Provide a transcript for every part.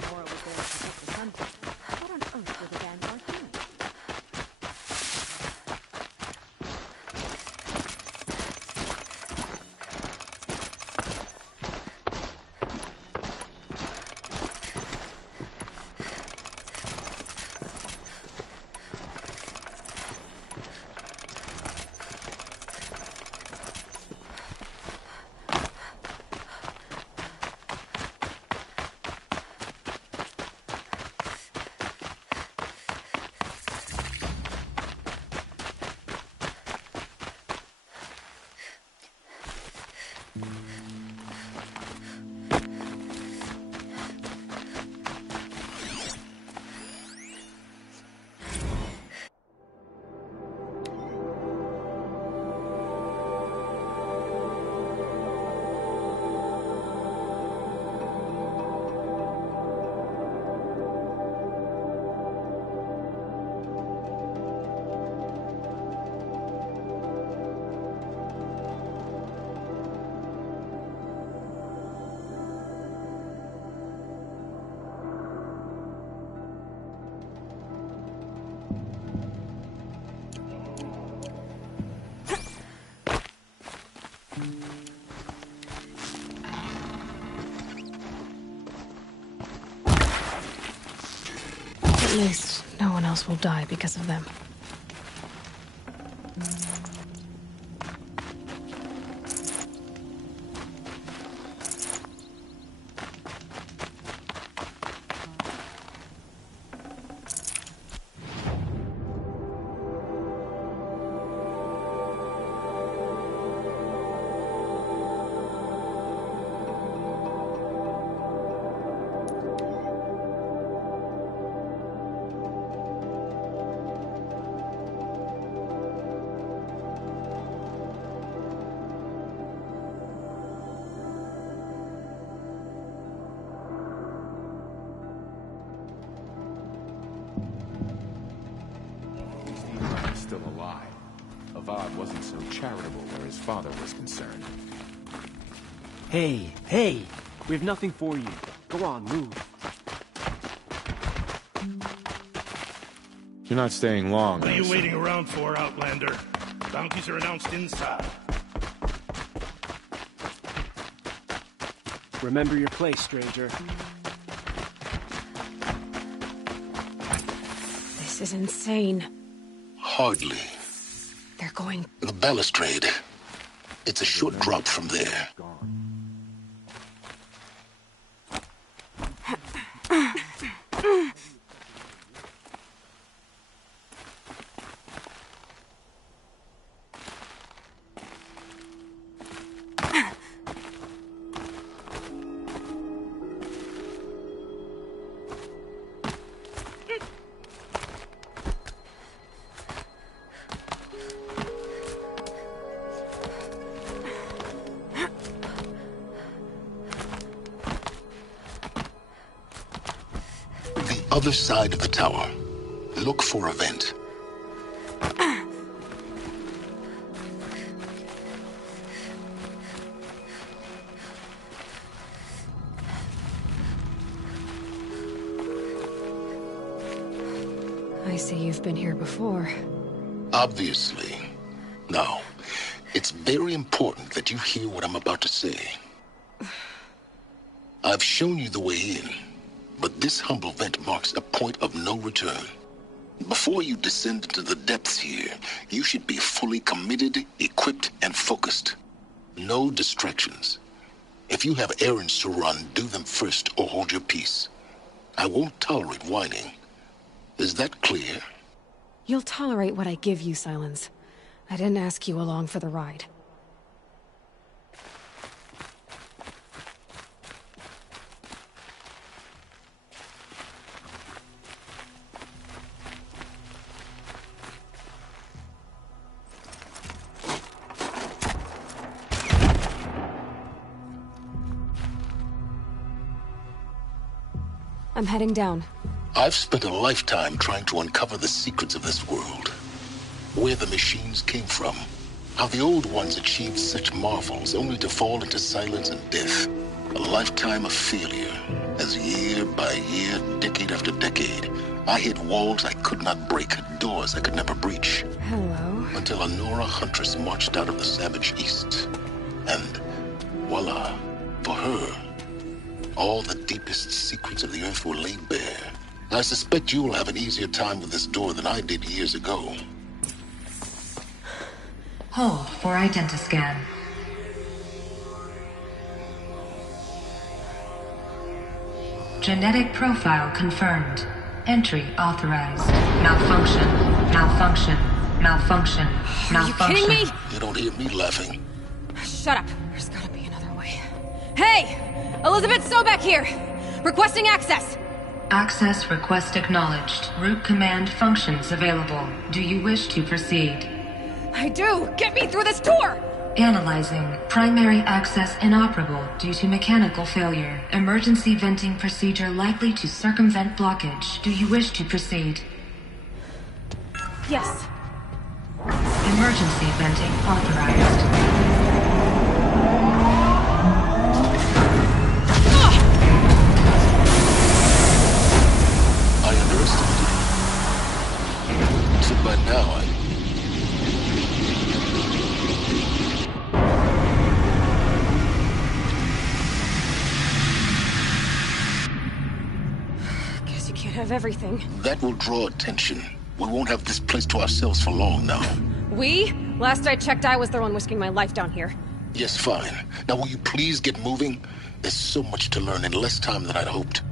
Nora was there to protect the sunset, what on earth were the Vanguard doing? At least no one else will die because of them. Still alive. Avad wasn't so charitable where his father was concerned. Hey, hey! We have nothing for you. Go on, move. You're not staying long. What are you waiting around for, Outlander? Bounties are announced inside. Remember your place, stranger. This is insane. Hardly. They're going... The balustrade. It's a short drop from there. Other side of the tower. Look for a vent. I see you've been here before. Obviously. Now, it's very important that you hear what I'm about to say. I've shown you the way in. But this humble vent marks a point of no return. Before you descend into the depths here, you should be fully committed, equipped, and focused. No distractions. If you have errands to run, do them first or hold your peace. I won't tolerate whining. Is that clear? You'll tolerate what I give you, Silence. I didn't ask you along for the ride. I'm heading down. I've spent a lifetime trying to uncover the secrets of this world. Where the machines came from. How the old ones achieved such marvels only to fall into silence and death. A lifetime of failure. as year by year, decade after decade, I hit walls I could not break, doors I could never breach. Hello. Until a Nora huntress marched out of the savage east. And voila, for her, all the deepest secrets of the earth were laid bare. I suspect you'll have an easier time with this door than I did years ago. Hold for identiscan. Genetic profile confirmed. Entry authorized. Malfunction. Malfunction. Malfunction. Malfunction. Are you kidding me? You don't hear me laughing. Shut up. There's gotta be another way. Hey! Elizabeth Sobek here! Requesting access! Access request acknowledged. Root command functions available. Do you wish to proceed? I do! Get me through this door! Analyzing. Primary access inoperable due to mechanical failure. Emergency venting procedure likely to circumvent blockage. Do you wish to proceed? Yes. Emergency venting authorized. I underestimated you. So by now, Guess you can't have everything. that will draw attention. We won't have this place to ourselves for long now. We? Last I checked, I was the one risking my life down here. Yes, fine. Now will you please get moving? There's so much to learn in less time than I'd hoped.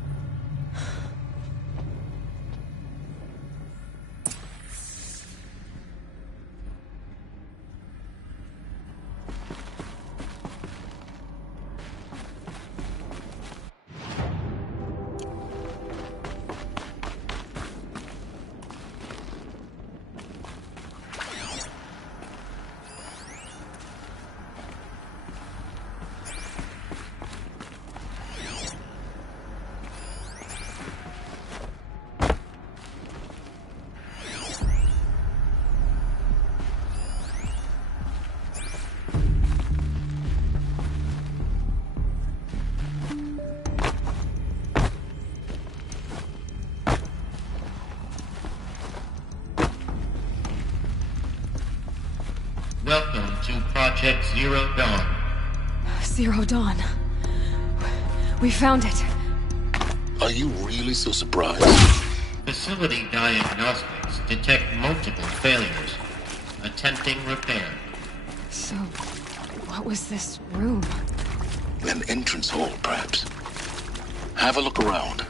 Welcome to Project Zero Dawn. Zero Dawn. We found it. Are you really so surprised? Facility diagnostics detect multiple failures. Attempting repair. So, what was this room? An entrance hall, perhaps. Have a look around.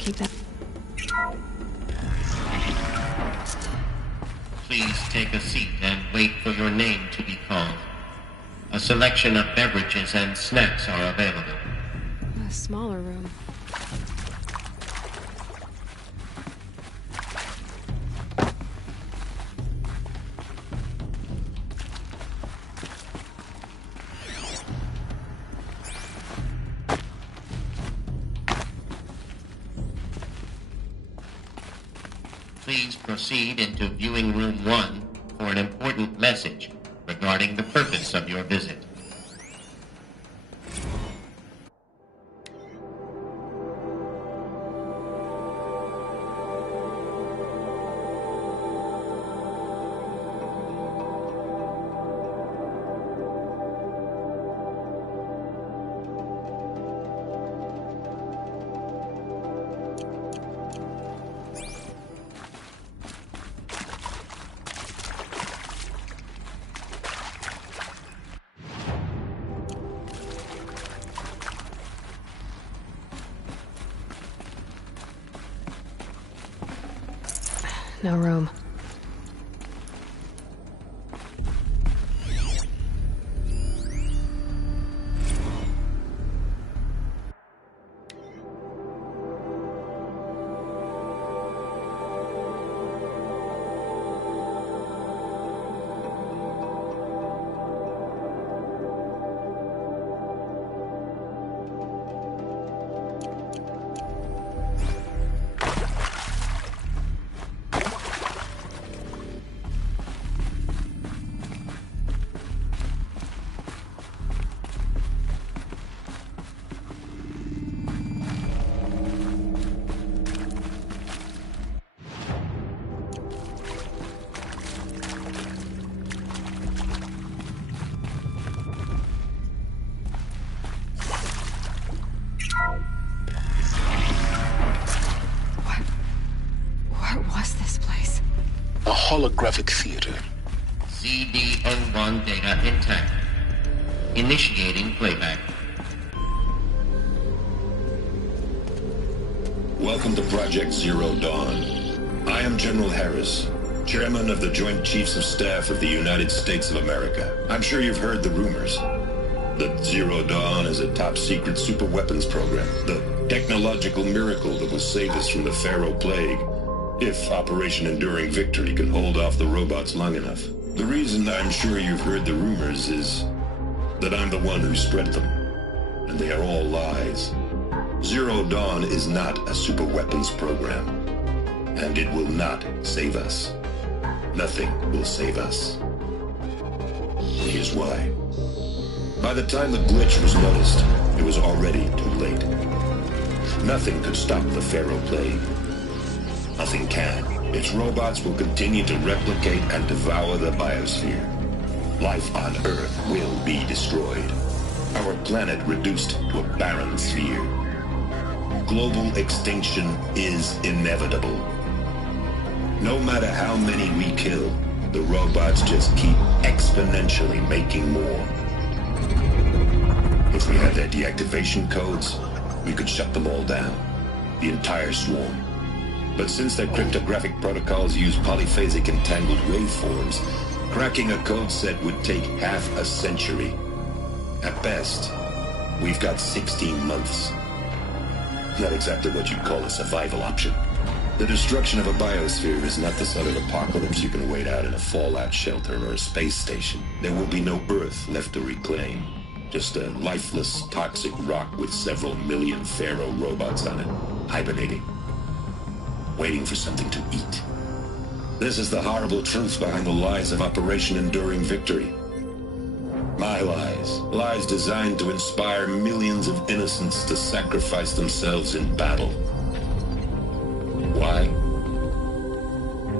keep that. Please take a seat and wait for your name to be called. A selection of beverages and snacks are available. A smaller room. Please proceed into viewing room 1 for an important message regarding the purpose of your visit. No room. Holographic theater. CD01 data intact. Initiating playback. Welcome to Project Zero Dawn. I am General Harris, Chairman of the Joint Chiefs of Staff of the United States of America. I'm sure you've heard the rumors that Zero Dawn is a top-secret super-weapons program, the technological miracle that will save us from the Pharaoh Plague, if Operation Enduring Victory can hold off the robots long enough. The reason I'm sure you've heard the rumors is that I'm the one who spread them, and they are all lies. Zero Dawn is not a super-weapons program, and it will not save us. Nothing will save us. Here's why. By the time the glitch was noticed, it was already too late. Nothing could stop the Pharaoh Plague. Nothing can. Its robots will continue to replicate and devour the biosphere. Life on Earth will be destroyed. Our planet reduced to a barren sphere. Global extinction is inevitable. No matter how many we kill, the robots just keep exponentially making more. If we had their deactivation codes, we could shut them all down. The entire swarm. But since their cryptographic protocols use polyphasic entangled waveforms, cracking a code set would take half a century. At best, we've got 16 months. Not exactly what you'd call a survival option. The destruction of a biosphere is not the sort of apocalypse you can wait out in a fallout shelter or a space station. There will be no Earth left to reclaim. Just a lifeless, toxic rock with several million Pharaoh robots on it, hibernating. Waiting for something to eat. This is the horrible truth behind the lies of Operation Enduring Victory. My lies. Lies designed to inspire millions of innocents to sacrifice themselves in battle. Why?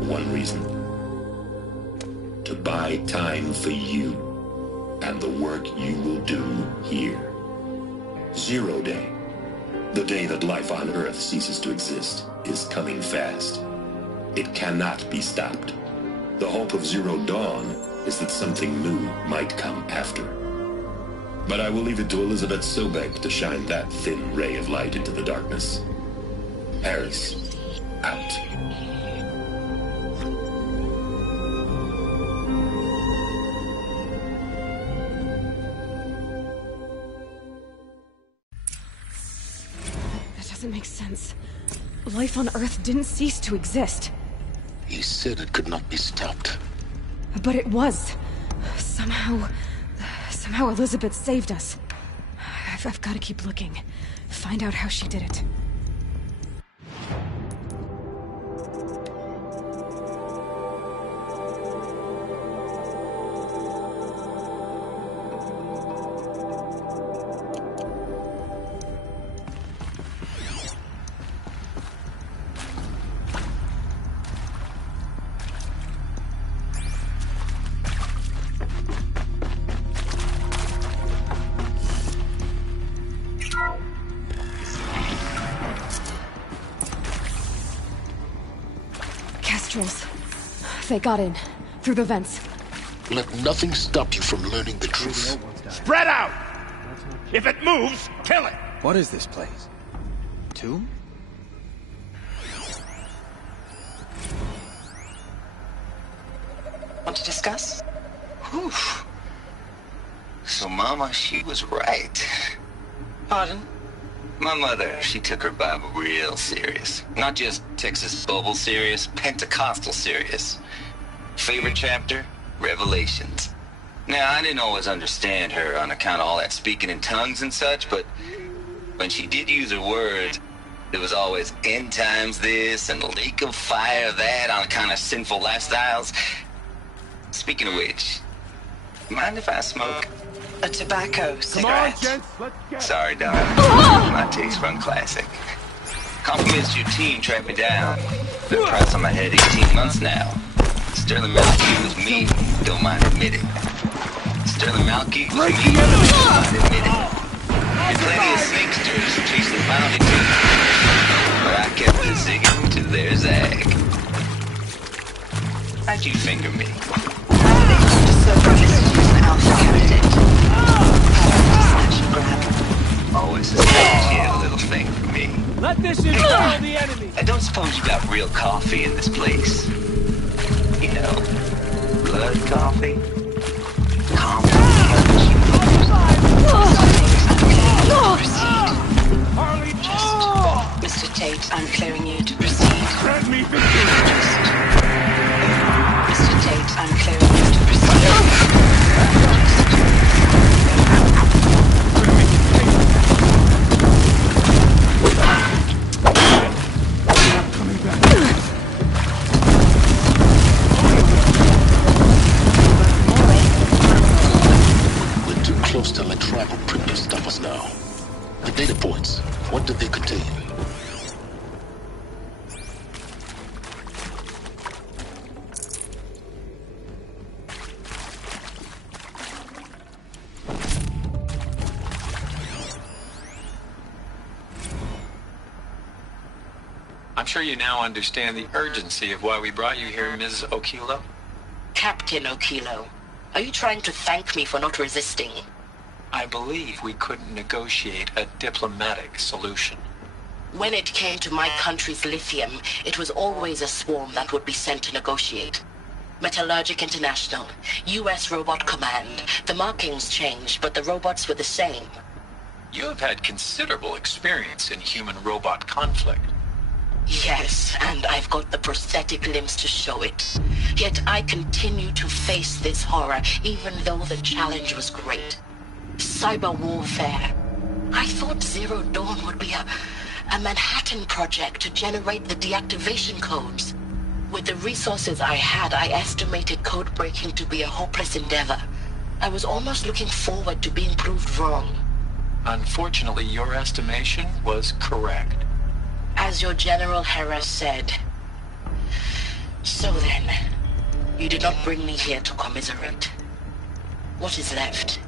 One reason. To buy time for you and the work you will do here. Zero Day. The day that life on Earth ceases to exist is coming fast. It cannot be stopped. The hope of Zero Dawn is that something new might come after. But I will leave it to Elizabeth Sobek to shine that thin ray of light into the darkness. Paris, out. That doesn't make sense. Life on Earth didn't cease to exist. He said it could not be stopped. But it was. Somehow Elizabeth saved us. I've got to keep looking. Find out how she did it. They got in. Through the vents. Let nothing stop you from learning the truth. Spread out! If it moves, kill it! What is this place? Tomb? Want to discuss? Whew. So Mama, she was right. Pardon? My mother, she took her Bible real serious. Not just Texas Bible serious, Pentecostal serious. Favorite chapter? Revelations. Now, I didn't always understand her on account of all that speaking in tongues and such, but when she did use her words, there was always end times this and lake of fire that on account of sinful lifestyles. Speaking of which, mind if I smoke? A tobacco cigarette. Come on, gents, let's get... Sorry, Don. My taste run classic. Compliments to your team tracked me down. Been price on my head 18 months now. Sterling Malky was me, don't mind admitting. Sterling Malky was me, don't mind admitting. And plenty of snakesters chasing bounty too. But I kept the zigging to their zag. How'd you finger me? Alpha candidate. Slash grab. Always suspect you had a little thing for me. Let this involve the enemy! I don't suppose you got real coffee in this place. You know, blood coffee? Mr. Tate, I'm clearing you to proceed. Grant me victory! Mr. Tate, I'm clearing you to proceed. We're too close to let tribal printers stop us now. The data points, what did they contain? I'm sure you now understand the urgency of why we brought you here, Ms. Okilo. Captain Okilo, are you trying to thank me for not resisting? I believe we couldn't negotiate a diplomatic solution. When it came to my country's lithium, it was always a swarm that would be sent to negotiate. Metallurgic International, U.S. Robot Command. The markings changed, but the robots were the same. You have had considerable experience in human-robot conflict. Yes, and I've got the prosthetic limbs to show it. Yet I continue to face this horror, even though the challenge was great. Cyber warfare. I thought Zero Dawn would be a Manhattan project to generate the deactivation codes. With the resources I had, I estimated code breaking to be a hopeless endeavor. I was almost looking forward to being proved wrong. Unfortunately, your estimation was correct. As your General Hera said. So then, you did not bring me here to commiserate. What is left?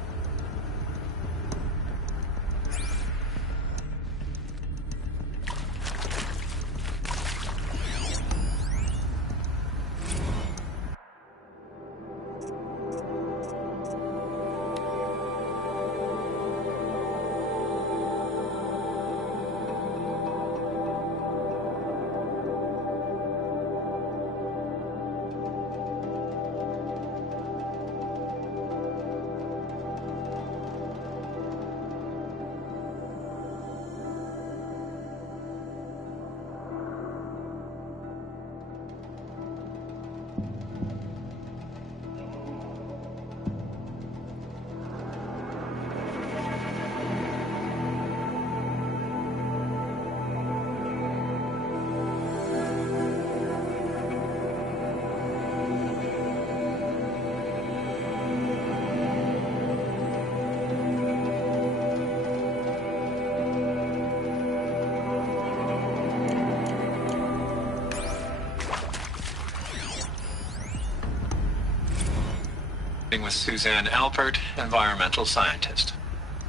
With Suzanne Alpert, environmental scientist.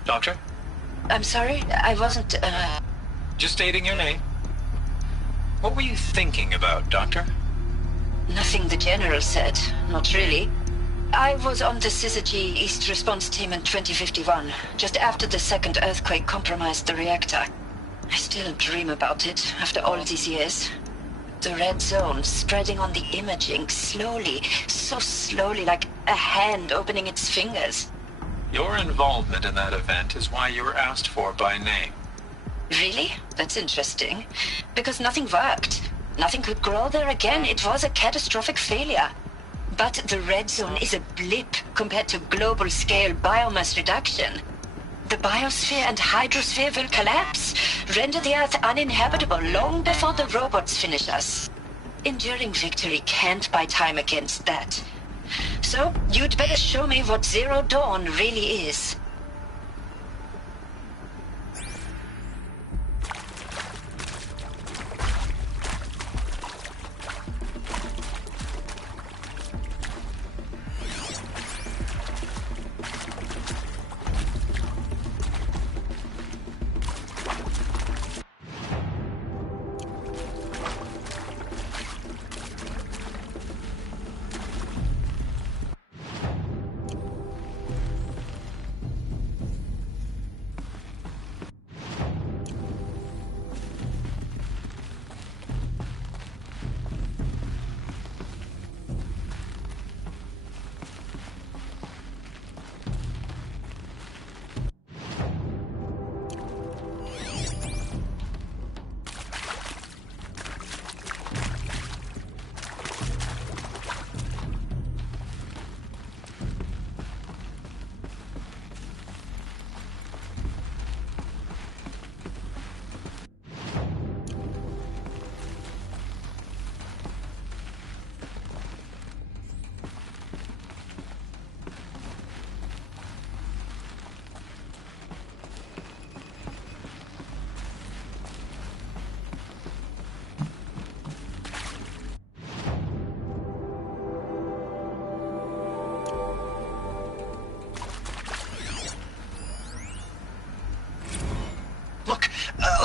Doctor? I'm sorry, I wasn't, Just stating your name. What were you thinking about, Doctor? Nothing the General said. Not really. I was on the Syzygy East Response Team in 2051, just after the second earthquake compromised the reactor. I still dream about it, after all these years. The red zone spreading on the imaging, slowly, so slowly, like a hand opening its fingers. Your involvement in that event is why you were asked for by name. Really? That's interesting. Because nothing worked. Nothing could grow there again. It was a catastrophic failure. But the red zone is a blip compared to global-scale biomass reduction. The biosphere and hydrosphere will collapse, render the Earth uninhabitable long before the robots finish us. Enduring victory can't buy time against that. So, you'd better show me what Zero Dawn really is.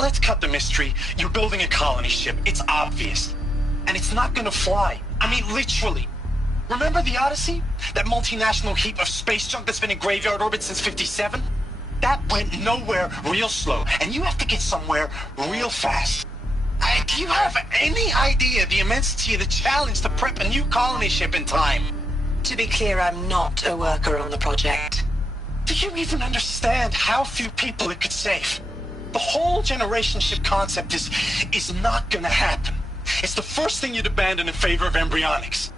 Let's cut the mystery. You're building a colony ship. It's obvious. And it's not gonna fly. I mean, literally. Remember the Odyssey? That multinational heap of space junk that's been in graveyard orbit since 57? That went nowhere real slow. And you have to get somewhere real fast. Do you have any idea the immensity of the challenge to prep a new colony ship in time? To be clear, I'm not a worker on the project. Do you even understand how few people it could save? The whole generation ship concept is not gonna happen. It's the first thing you'd abandon in favor of embryonics.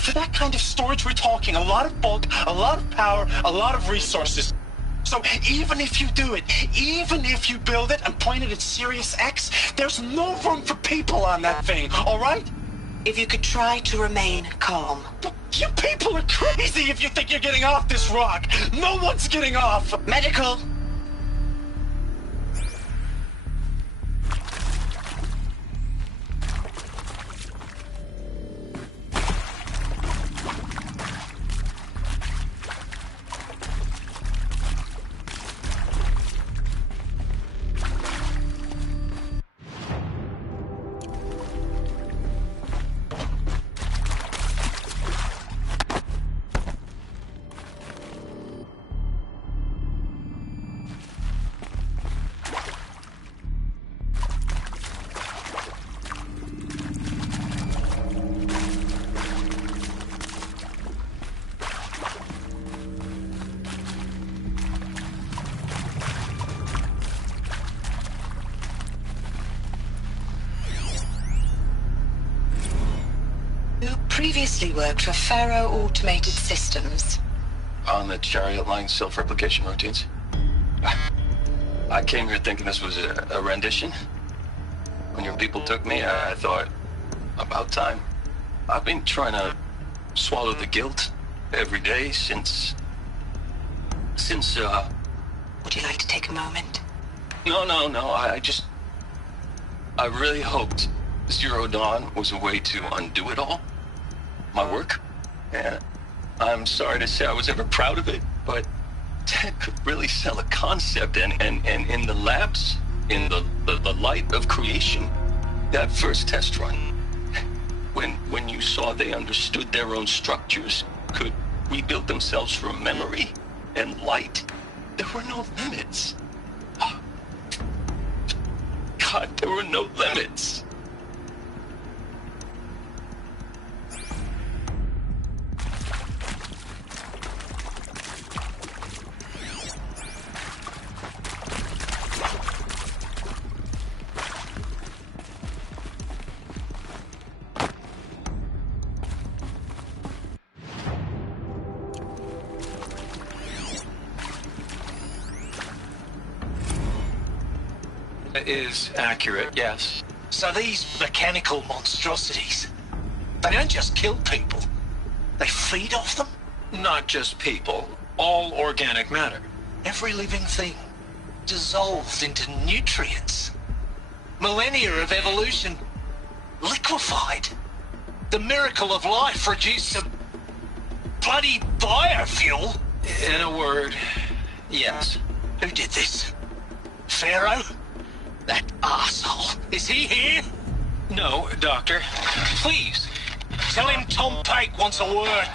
For that kind of storage, we're talking a lot of bulk, a lot of power, a lot of resources. So even if you do it, even if you build it and point it at Sirius X, there's no room for people on that thing, all right? If you could try to remain calm. You people are crazy if you think you're getting off this rock. No one's getting off. Medical. Previously worked for Faro Automated Systems. On the Chariot Line self-replication routines? I came here thinking this was a rendition. When your people took me, I thought, about time. I've been trying to swallow the guilt every day since... Would you like to take a moment? No, I really hoped Zero Dawn was a way to undo it all. My work. I'm sorry to say I was ever proud of it, but Ted could really sell a concept, and in the labs, in the light of creation, that first test run, when you saw they understood their own structures, could rebuild themselves from memory and light, there were no limits. God, there were no limits. Is accurate, yes. So these mechanical monstrosities, they don't just kill people, they feed off them? Not just people, all organic matter. Every living thing dissolved into nutrients. Millennia of evolution liquefied. The miracle of life reduced to bloody biofuel. In a word, yes. Who did this? Pharaoh? That arsehole. Is he here? No, Doctor. Please, tell him Tom Pake wants a word.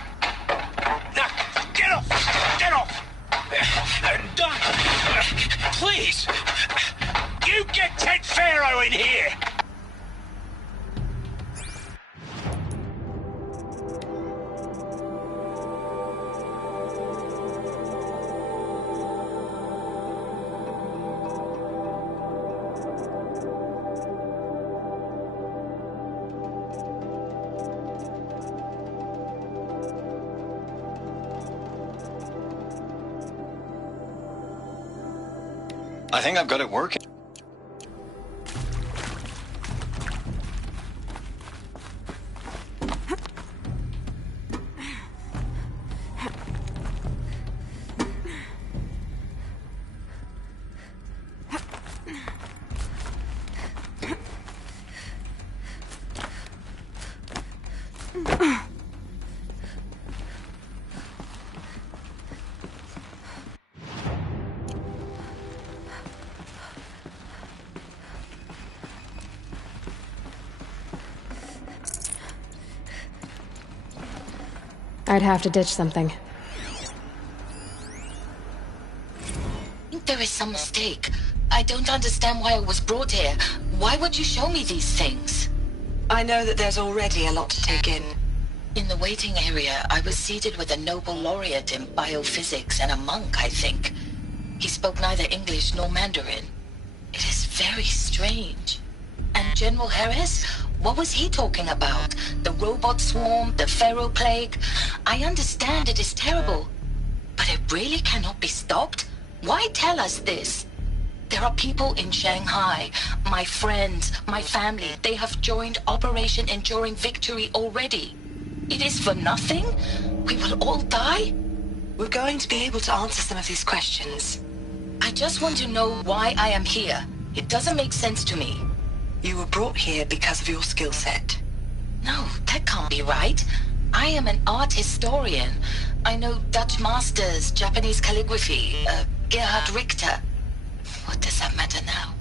Now, get off! Get off! Doctor, please! You get Ted Pharaoh in here! I think I've got it working. I'd have to ditch something. I think there is some mistake. I don't understand why I was brought here. Why would you show me these things? I know that there's already a lot to take in. In the waiting area, I was seated with a Nobel laureate in biophysics and a monk, I think. He spoke neither English nor Mandarin. It is very strange. And General Harris? What was he talking about? The robot swarm, the Pharaoh plague? I understand it is terrible, but it really cannot be stopped? Why tell us this? There are people in Shanghai, my friends, my family. They have joined Operation Enduring Victory already. It is for nothing? We will all die? We're going to be able to answer some of these questions. I just want to know why I am here. It doesn't make sense to me. You were brought here because of your skill set. No, that can't be right. I am an art historian. I know Dutch masters, Japanese calligraphy, Gerhard Richter. What does that matter now?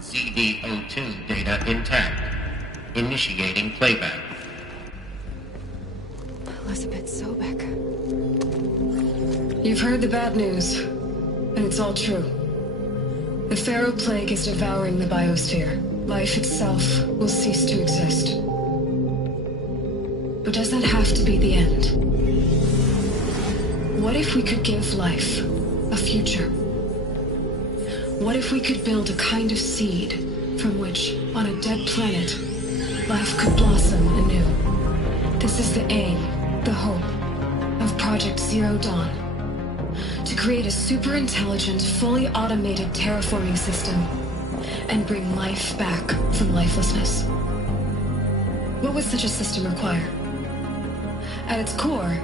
CD02 data intact. Initiating playback. Elizabeth Sobek. You've heard the bad news, and it's all true. The Pharaoh plague is devouring the biosphere. Life itself will cease to exist. But does that have to be the end? What if we could give life a future? What if we could build a kind of seed from which, on a dead planet, life could blossom anew? This is the aim, the hope, of Project Zero Dawn. To create a super-intelligent, fully automated terraforming system and bring life back from lifelessness. What would such a system require? At its core,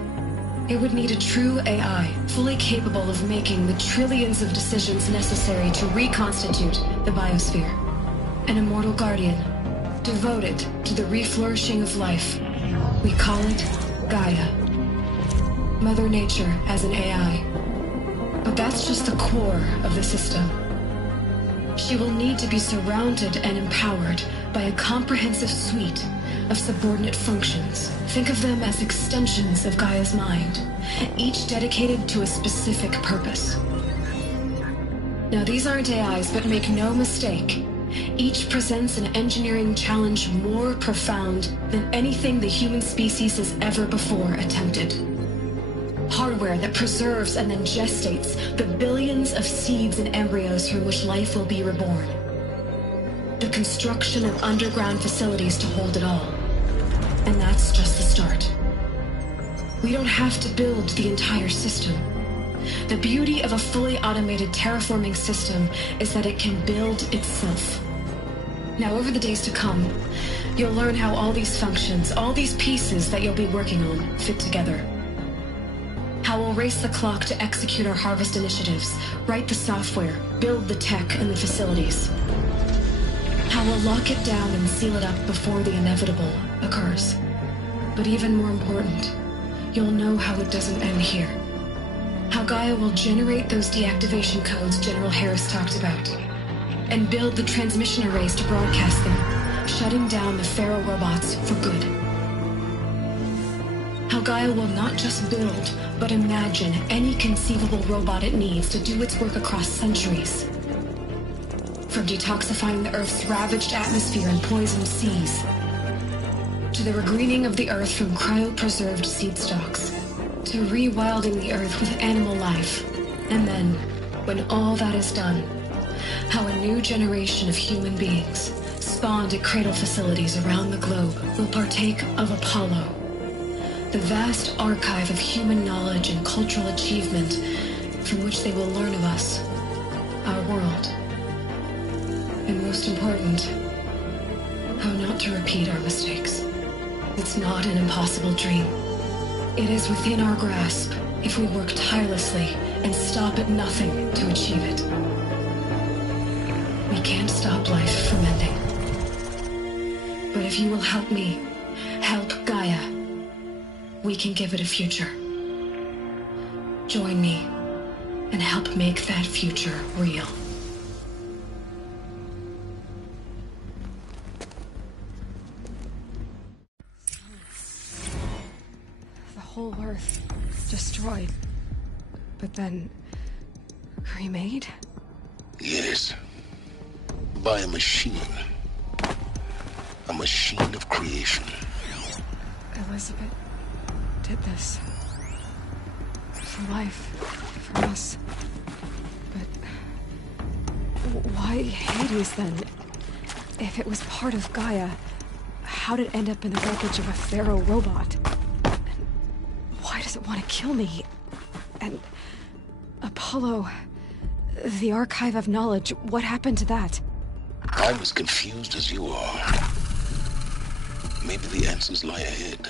it would need a true AI, fully capable of making the trillions of decisions necessary to reconstitute the biosphere. An immortal guardian, devoted to the reflourishing of life. We call it Gaia. Mother Nature as an AI. But that's just the core of the system. She will need to be surrounded and empowered by a comprehensive suite of subordinate functions. Think of them as extensions of Gaia's mind, each dedicated to a specific purpose. Now, these aren't AIs, but make no mistake, each presents an engineering challenge more profound than anything the human species has ever before attempted. Hardware that preserves and then gestates the billions of seeds and embryos from which life will be reborn. The construction of underground facilities to hold it all. And that's just the start. We don't have to build the entire system. The beauty of a fully automated terraforming system is that it can build itself. Now, over the days to come, you'll learn how all these functions, all these pieces that you'll be working on, fit together. How we'll race the clock to execute our harvest initiatives, write the software, build the tech and the facilities. How we'll lock it down and seal it up before the inevitable occurs. But even more important, you'll know how it doesn't end here. How Gaia will generate those deactivation codes General Harris talked about, and build the transmission arrays to broadcast them, shutting down the Pharaoh robots for good. How Gaia will not just build, but imagine any conceivable robot it needs to do its work across centuries. From detoxifying the Earth's ravaged atmosphere and poisoned seas, to the regreening of the Earth from cryopreserved seed stalks, to rewilding the Earth with animal life. And then, when all that is done, how a new generation of human beings, spawned at cradle facilities around the globe, will partake of Apollo, the vast archive of human knowledge and cultural achievement from which they will learn of us, our world. And most important, how not to repeat our mistakes. It's not an impossible dream. It is within our grasp if we work tirelessly and stop at nothing to achieve it. We can't stop life from ending. But if you will help me, help Gaia, we can give it a future. Join me and help make that future real. The whole Earth destroyed, but then remade? Yes. By a machine. A machine of creation. Elizabeth did this. For life. For us. But why Hades then? If it was part of Gaia, how did it end up in the wreckage of a Pharaoh robot? And why does it want to kill me? And Apollo, the archive of knowledge, what happened to that? I'm as confused as you are. Maybe the answers lie ahead.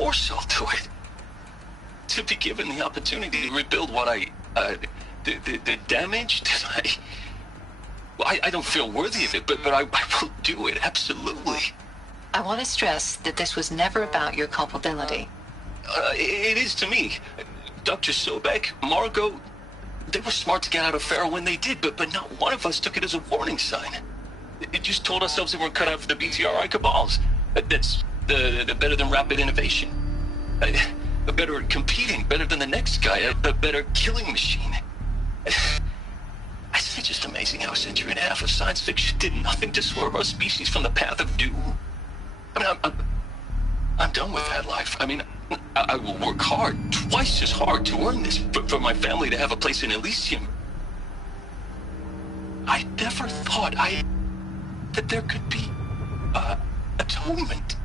course I'll do it. To be given the opportunity to rebuild what the damage that I don't feel worthy of it, but I will do it, absolutely. I want to stress that this was never about your culpability. It is to me. Dr. Sobek, Margot, they were smart to get out of Pharaoh when they did, but not one of us took it as a warning sign. It just told ourselves that we're cut out for the BTRI cabals. That's the better than rapid innovation. Better at competing, better than the next guy, a better killing machine. It's just amazing how a century and a half of science fiction did nothing to swerve our species from the path of doom. I mean, I'm done with that life. I mean, I will work hard, twice as hard, to earn this, for my family to have a place in Elysium. I never thought that there could be atonement.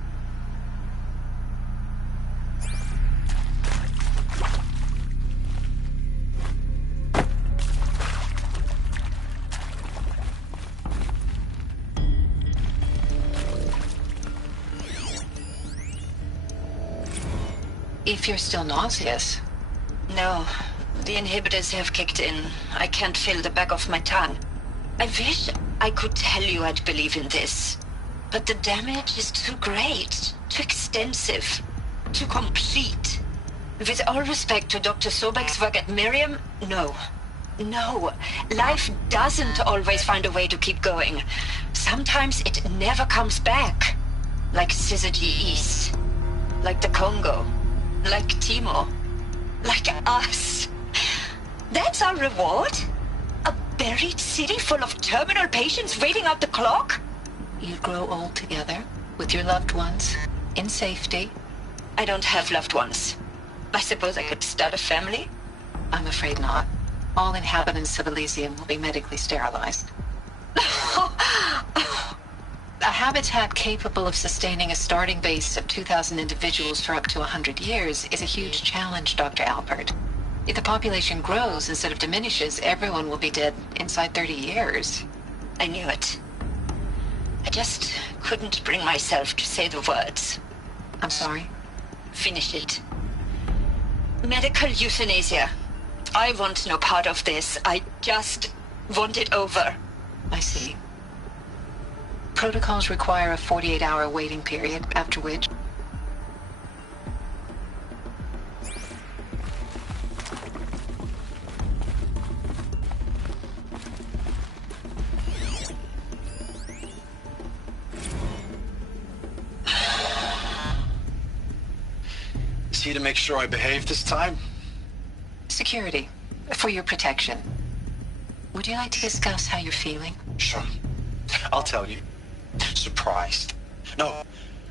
If you're still nauseous. No, the inhibitors have kicked in. I can't feel the back of my tongue. I wish I could tell you I'd believe in this. But the damage is too great, too extensive, too complete. With all respect to Dr. Sobek's work at Miriam, no. No, life doesn't always find a way to keep going. Sometimes it never comes back. Like Syzygy East. Like the Congo. Like Timo. Like us. That's our reward? A buried city full of terminal patients waiting out the clock? You grow old together, with your loved ones, in safety. I don't have loved ones. I suppose I could start a family? I'm afraid not. All inhabitants of Elysium will be medically sterilized. A habitat capable of sustaining a starting base of 2,000 individuals for up to 100 years is a huge challenge, Dr. Alpert. If the population grows instead of diminishes, everyone will be dead inside 30 years. I knew it. I just couldn't bring myself to say the words. I'm sorry? Finish it. Medical euthanasia. I want no part of this. I just want it over. I see. Protocols require a 48-hour waiting period, after which... Is he to make sure I behave this time? Security. For your protection. Would you like to discuss how you're feeling? Sure. I'll tell you. Surprised. No,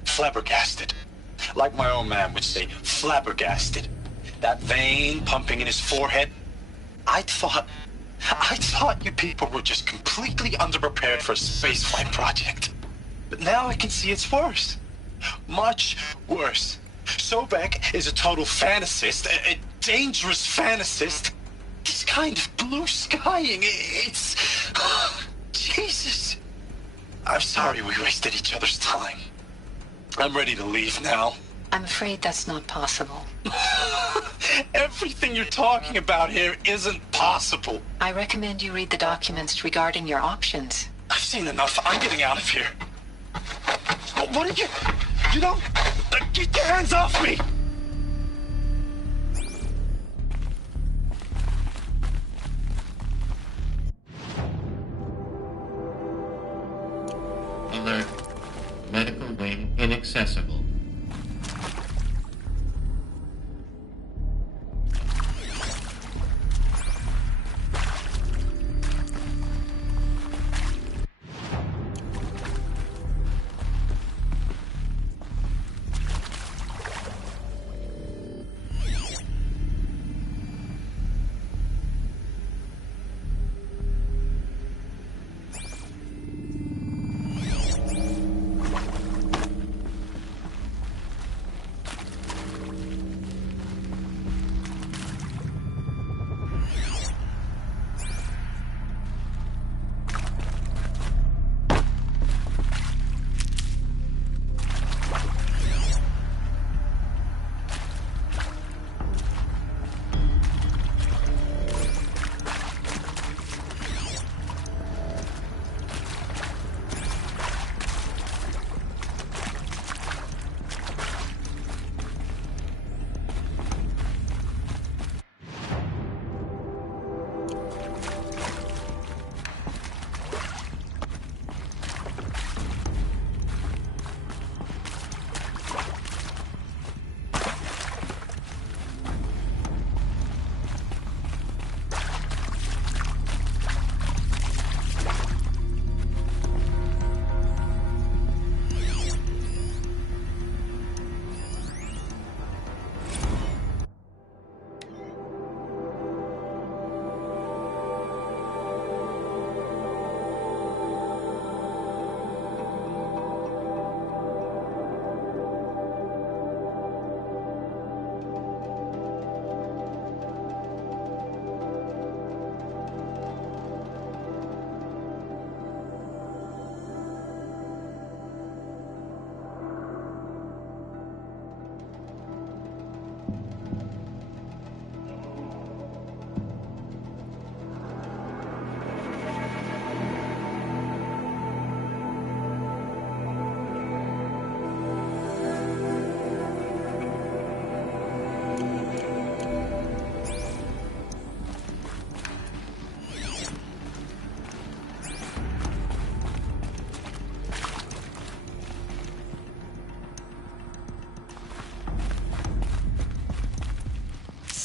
flabbergasted. Like my own man would say, flabbergasted. That vein pumping in his forehead. I thought you people were just completely underprepared for a spaceflight project. But now I can see it's worse. Much worse. Sobek is a total fantasist, a dangerous fantasist. This kind of blue skying, it's... Jesus. I'm sorry we wasted each other's time. I'm ready to leave now. I'm afraid that's not possible. Everything you're talking about here isn't possible. I recommend you read the documents regarding your options. I've seen enough. I'm getting out of here. What did you... You don't... Get your hands off me! Alert. Medical wing inaccessible.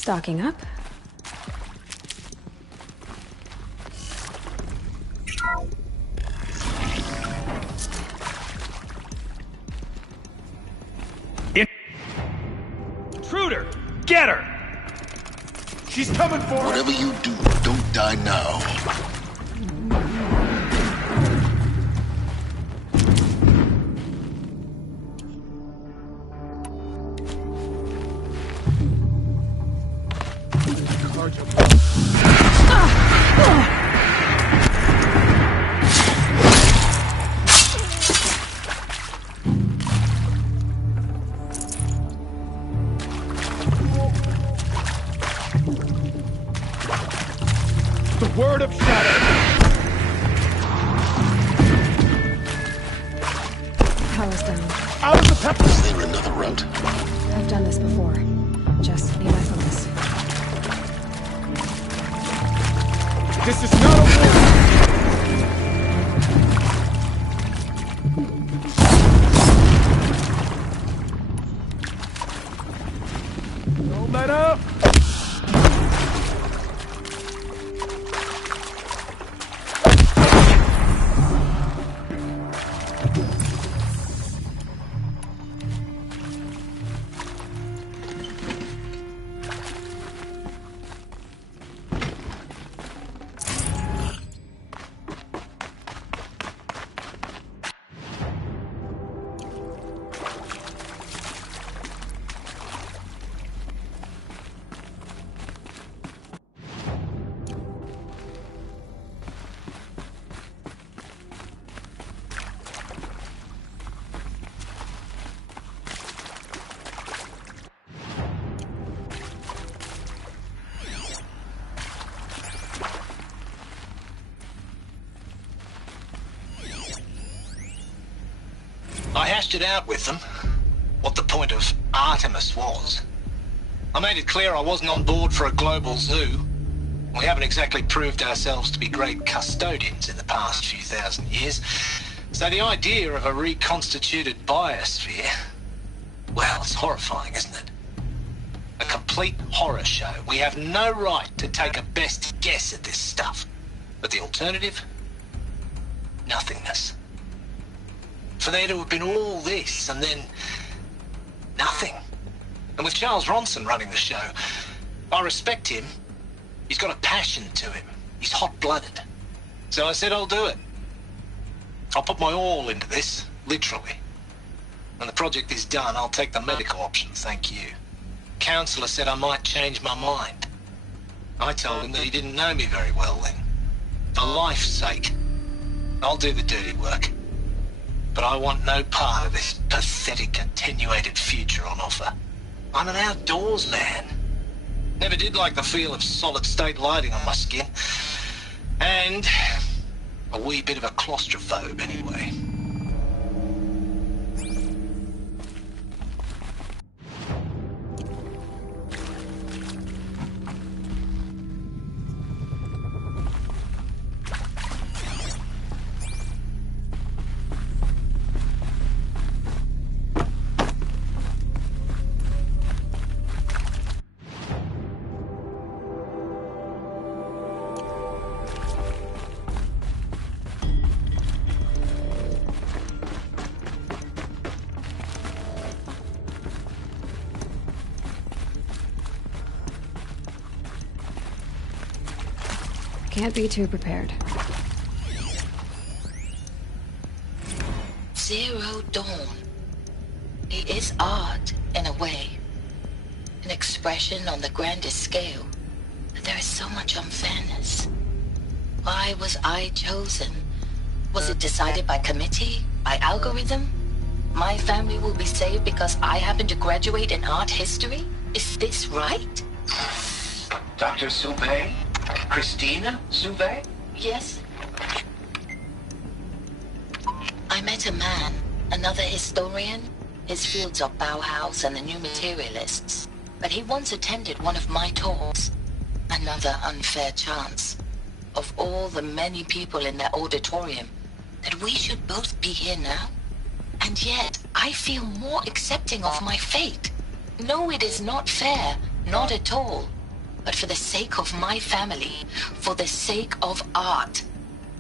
Stocking up. Intruder! Get her! She's coming for us! Whatever you do, don't die now. Word of shadow! Power's down. Out of the pepper! Is there another route? I've done this before. Just need my focus. This is not a war! Don't let up! I hashed it out with them, what the point of Artemis was. I made it clear I wasn't on board for a global zoo. We haven't exactly proved ourselves to be great custodians in the past few thousand years. So the idea of a reconstituted biosphere, well, it's horrifying, isn't it? A complete horror show. We have no right to take a best guess at this stuff. But the alternative? Nothingness. For there to have been all this, and then nothing. And with Charles Ronson running the show, I respect him. He's got a passion to him. He's hot-blooded. So I said I'll do it. I'll put my all into this, literally. When the project is done, I'll take the medical option, thank you. Counselor said I might change my mind. I told him that he didn't know me very well then. For life's sake, I'll do the dirty work. But I want no part of this pathetic, attenuated future on offer. I'm an outdoors man. Never did like the feel of solid-state lighting on my skin. And a wee bit of a claustrophobe, anyway. Can't be too prepared. Zero Dawn. It is art, in a way. An expression on the grandest scale. But there is so much unfairness. Why was I chosen? Was it decided by committee? By algorithm? My family will be saved because I happen to graduate in art history? Is this right? Dr. Soubet? Christina Soubet? Yes. I met a man, another historian. His fields are Bauhaus and the New Materialists. But he once attended one of my talks. Another unfair chance. Of all the many people in that auditorium, that we should both be here now. And yet, I feel more accepting of my fate. No, it is not fair. Not at all. but for the sake of my family, for the sake of art.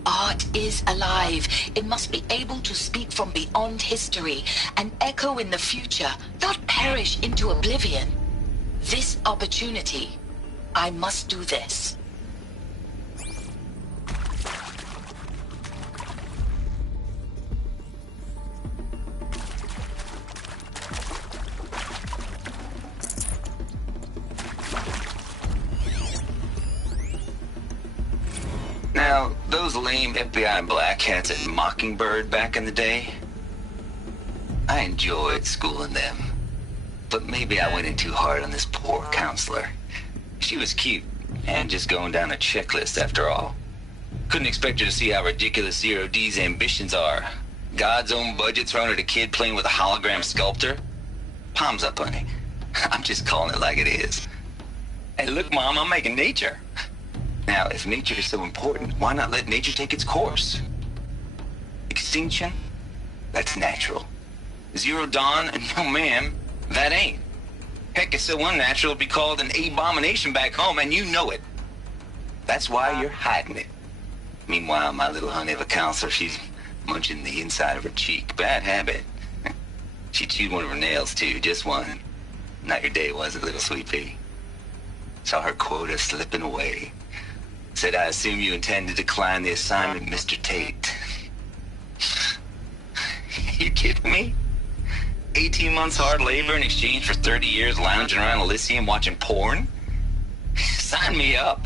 Art is alive. It must be able to speak from beyond history and echo in the future, not perish into oblivion. This opportunity, I must do this. Now, those lame FBI black hats at Mockingbird back in the day, I enjoyed schooling them. But maybe I went in too hard on this poor counselor. She was cute, and just going down a checklist after all. Couldn't expect her to see how ridiculous Zero D's ambitions are. God's own budget thrown at a kid playing with a hologram sculptor? Palms up, honey. I'm just calling it like it is. Hey, look, Mom, I'm making nature. Now, if nature is so important, why not let nature take its course? Extinction? That's natural. Zero Dawn? No, ma'am, that ain't. Heck, it's so unnatural it'd be called an abomination back home, and you know it. That's why you're hiding it. Meanwhile, my little honey of a counselor, she's munching the inside of her cheek. Bad habit. She chewed one of her nails, too, just one. Not your day, was it, little sweet pea? Saw her quota slipping away. Said, I assume you intend to decline the assignment, Mr. Tate. You kidding me? 18 months hard labor in exchange for 30 years lounging around Elysium watching porn? Sign me up.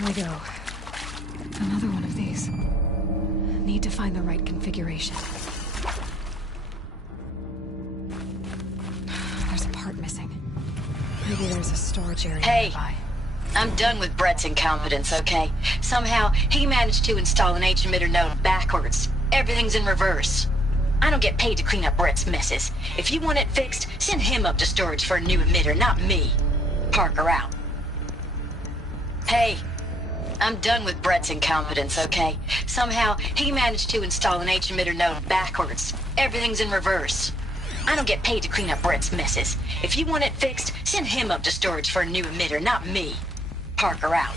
Here we go. Another one of these. Need to find the right configuration. There's a part missing. Maybe there's a storage area nearby. I'm done with Brett's incompetence, okay? Somehow, he managed to install an H-emitter node backwards. Everything's in reverse. I don't get paid to clean up Brett's messes. If you want it fixed, send him up to storage for a new emitter, not me. Parker out. Hey, I'm done with Brett's incompetence, okay? Somehow, he managed to install an H-emitter node backwards. Everything's in reverse. I don't get paid to clean up Brett's messes. If you want it fixed, send him up to storage for a new emitter, not me. Parker out.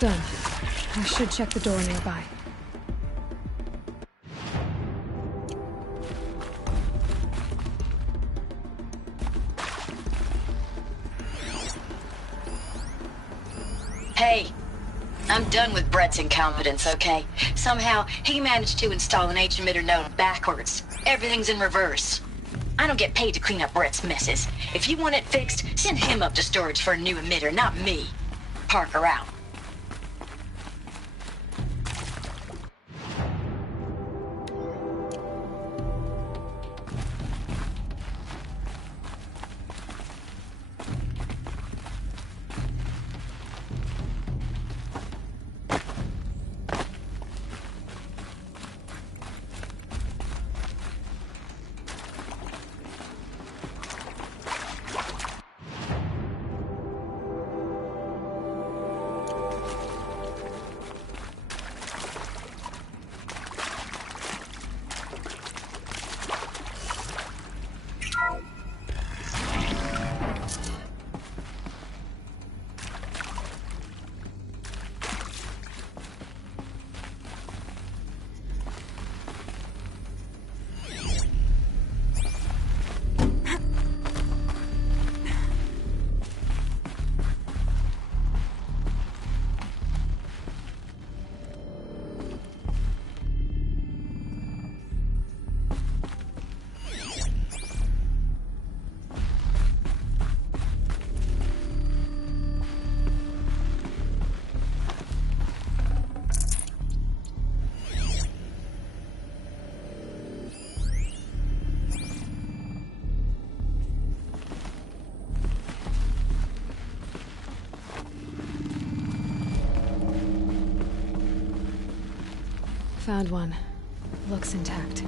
Done. I should check the door nearby. Hey, I'm done with Brett's incompetence, okay? Somehow, he managed to install an H-emitter node backwards. Everything's in reverse. I don't get paid to clean up Brett's messes. If you want it fixed, send him up to storage for a new emitter, not me. Parker out. Found one. Looks intact.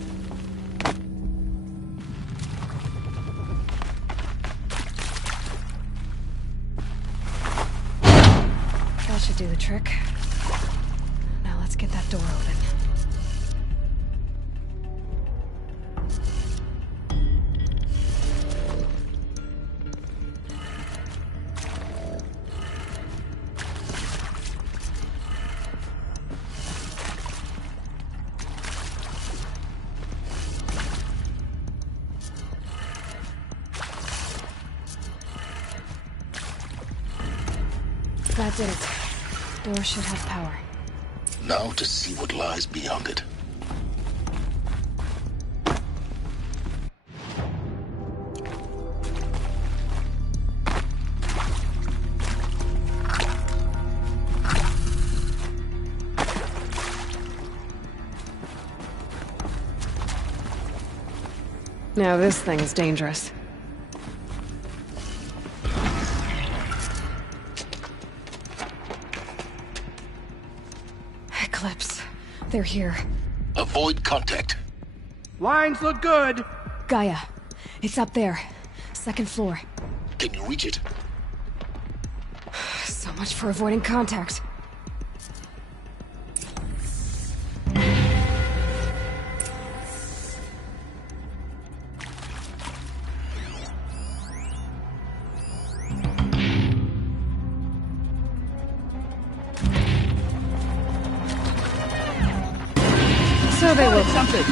That should do the trick. Now let's get that door open. That did it. Door should have power. Now to see what lies beyond it. Now this thing's dangerous. Eclipse. They're here. Avoid contact. Lines look good. Gaia. It's up there. Second floor. Can you reach it? So much for avoiding contact. So they will something.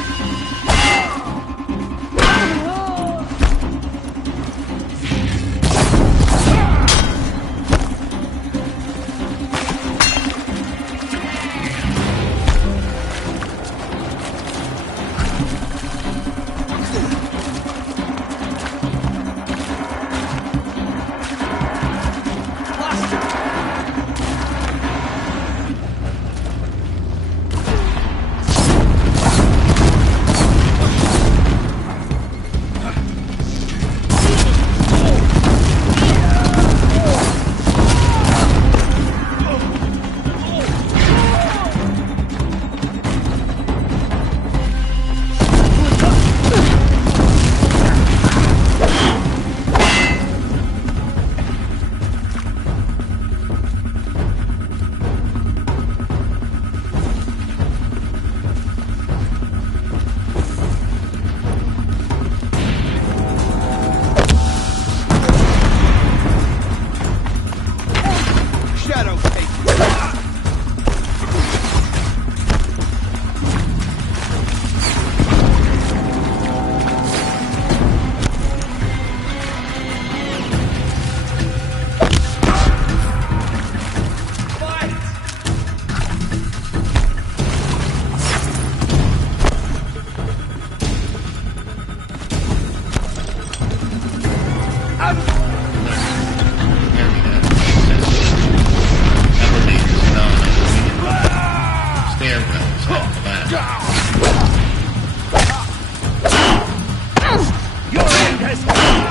Your end has come!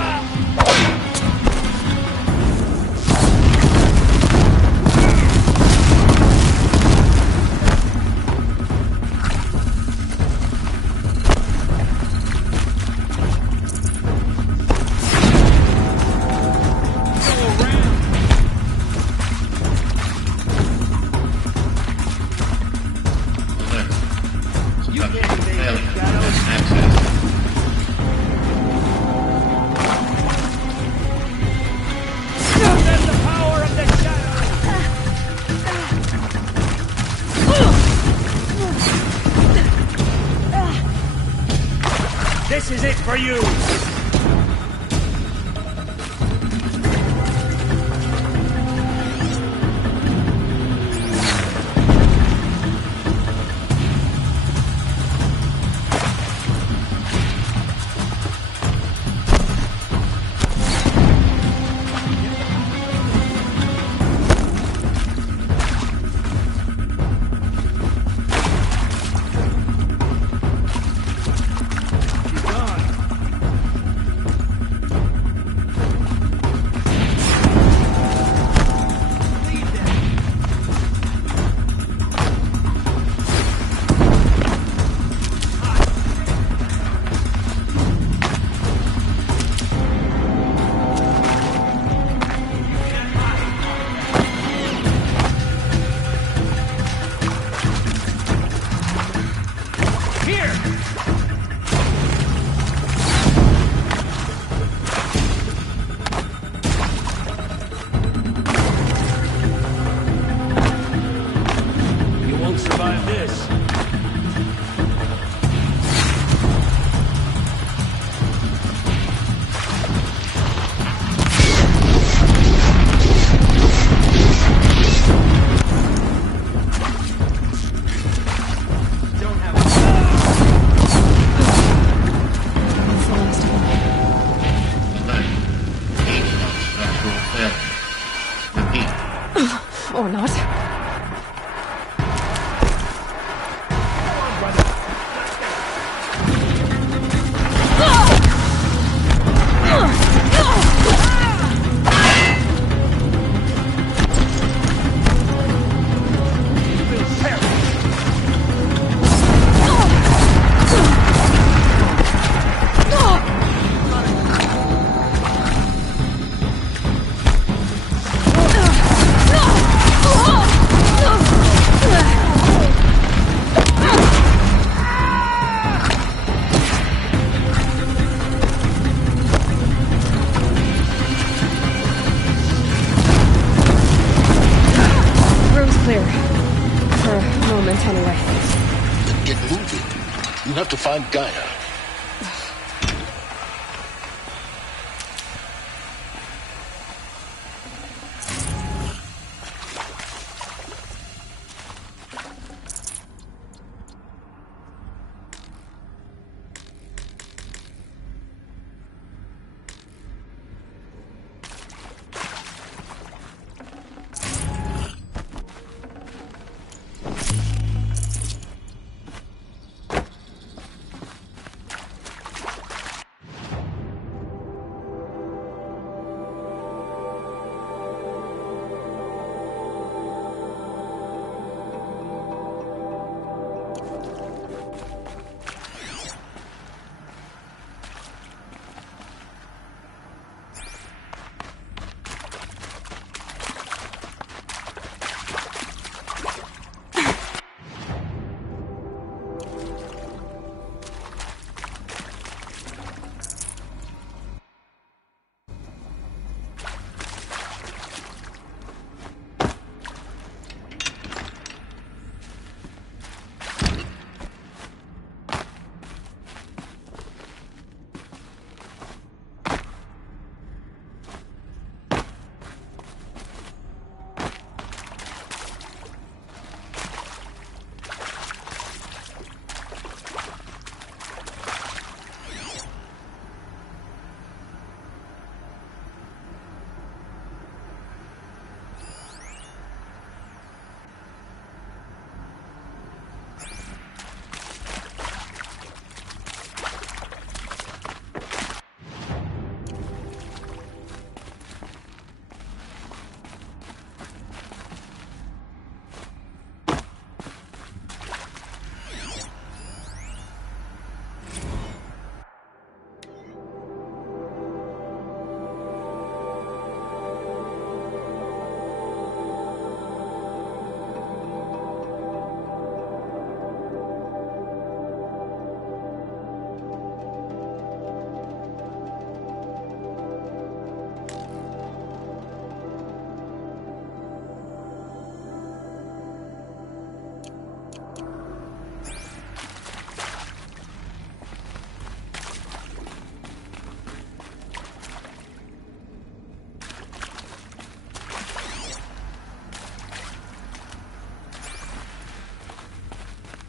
This is it for you! Or not. You have to find Gaia.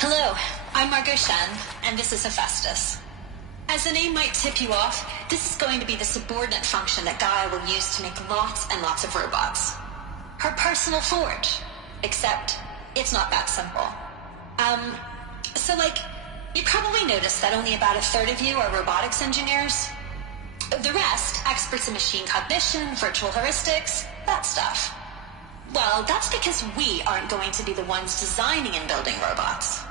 Hello, I'm Margot Shen, and this is Hephaestus. As the name might tip you off, this is going to be the subordinate function that Gaia will use to make lots and lots of robots. Her personal forge. Except, it's not that simple. You probably noticed that only about a third of you are robotics engineers. The rest, experts in machine cognition, virtual heuristics, that stuff. Well, that's because we aren't going to be the ones designing and building robots.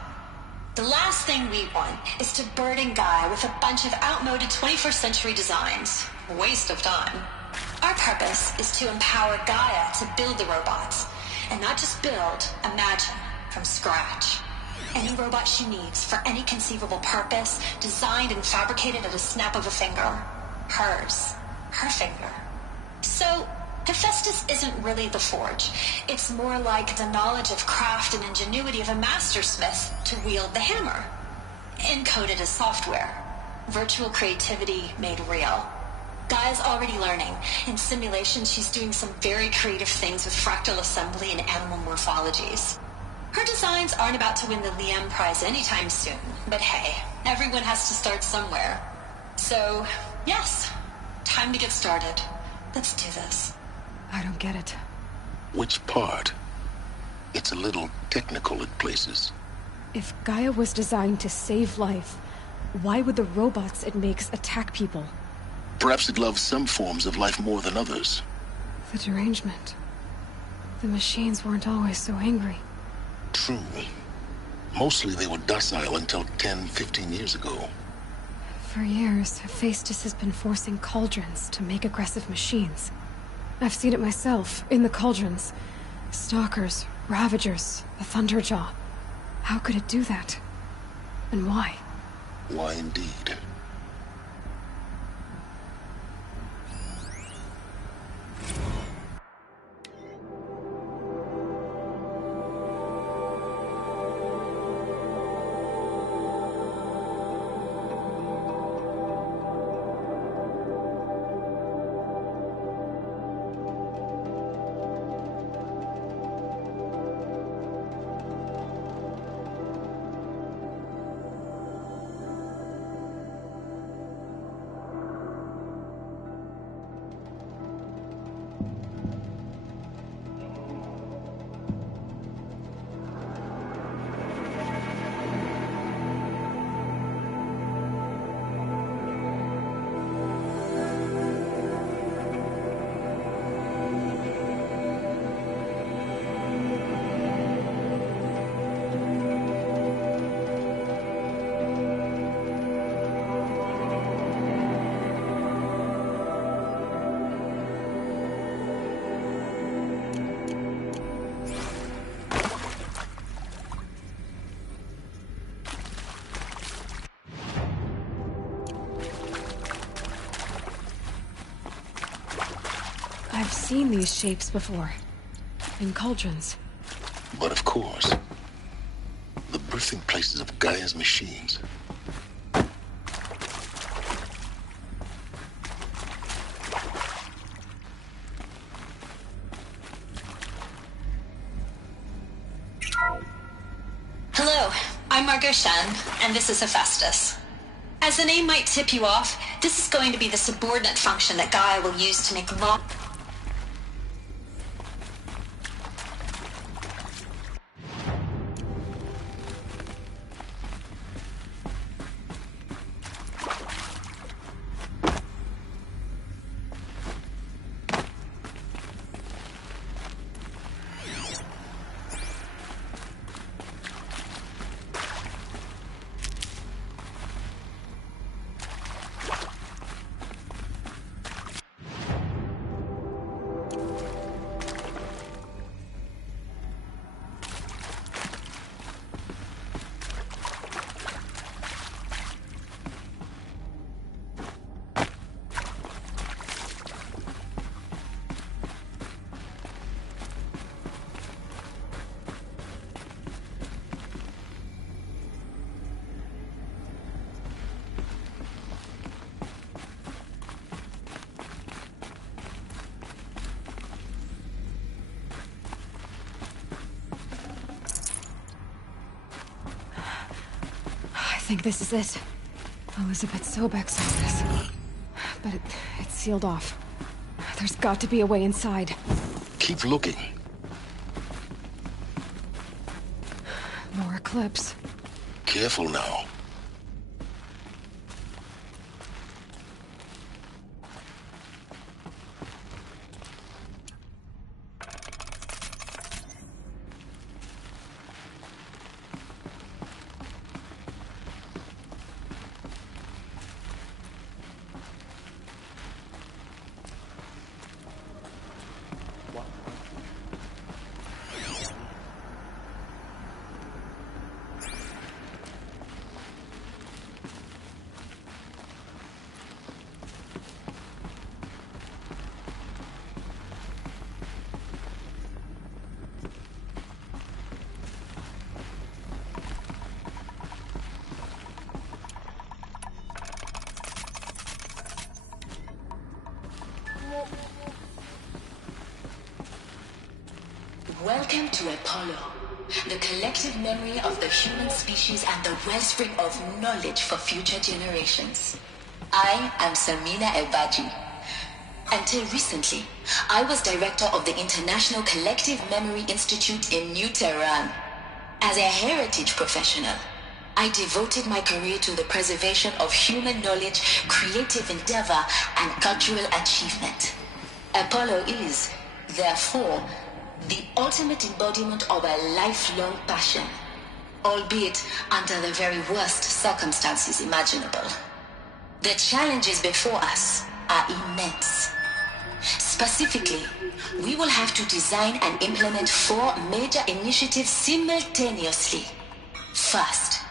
The last thing we want is to burden Gaia with a bunch of outmoded 21st century designs. Waste of time. Our purpose is to empower Gaia to build the robots. And not just build, imagine, from scratch. Any robot she needs for any conceivable purpose, designed and fabricated at a snap of a finger. Hers. Her finger. So, Hephaestus isn't really the forge. It's more like the knowledge of craft and ingenuity of a mastersmith to wield the hammer. Encoded as software. Virtual creativity made real. Gaia's already learning. In simulation, she's doing some very creative things with fractal assembly and animal morphologies. Her designs aren't about to win the Liam Prize anytime soon, but hey, everyone has to start somewhere. So, yes, time to get started. Let's do this. I don't get it. Which part? It's a little technical at places. If Gaia was designed to save life, why would the robots it makes attack people? Perhaps it loves some forms of life more than others. The derangement. The machines weren't always so angry. True. Mostly they were docile until 10, 15 years ago. For years, Hephaestus has been forcing cauldrons to make aggressive machines. I've seen it myself, in the cauldrons. Stalkers, Ravagers, the Thunderjaw. How could it do that? And why? Why indeed? I've seen these shapes before. In cauldrons. But of course, the birthing places of Gaia's machines. Hello, I'm Margot Shen, and this is Hephaestus. As the name might tip you off, this is going to be the subordinate function that Gaia will use to make think this is it. Elizabeth Sobek's office. But it's sealed off. There's got to be a way inside. Keep looking. More eclipse. Careful now. Welcome to Apollo, the collective memory of the human species and the wellspring of knowledge for future generations. I am Samina Ebaji. Until recently, I was director of the International Collective Memory Institute in New Tehran. As a heritage professional, I devoted my career to the preservation of human knowledge, creative endeavor, and cultural achievement. Apollo is, therefore, the ultimate embodiment of a lifelong passion, albeit under the very worst circumstances imaginable. The challenges before us are immense. Specifically, we will have to design and implement 4 major initiatives simultaneously. First,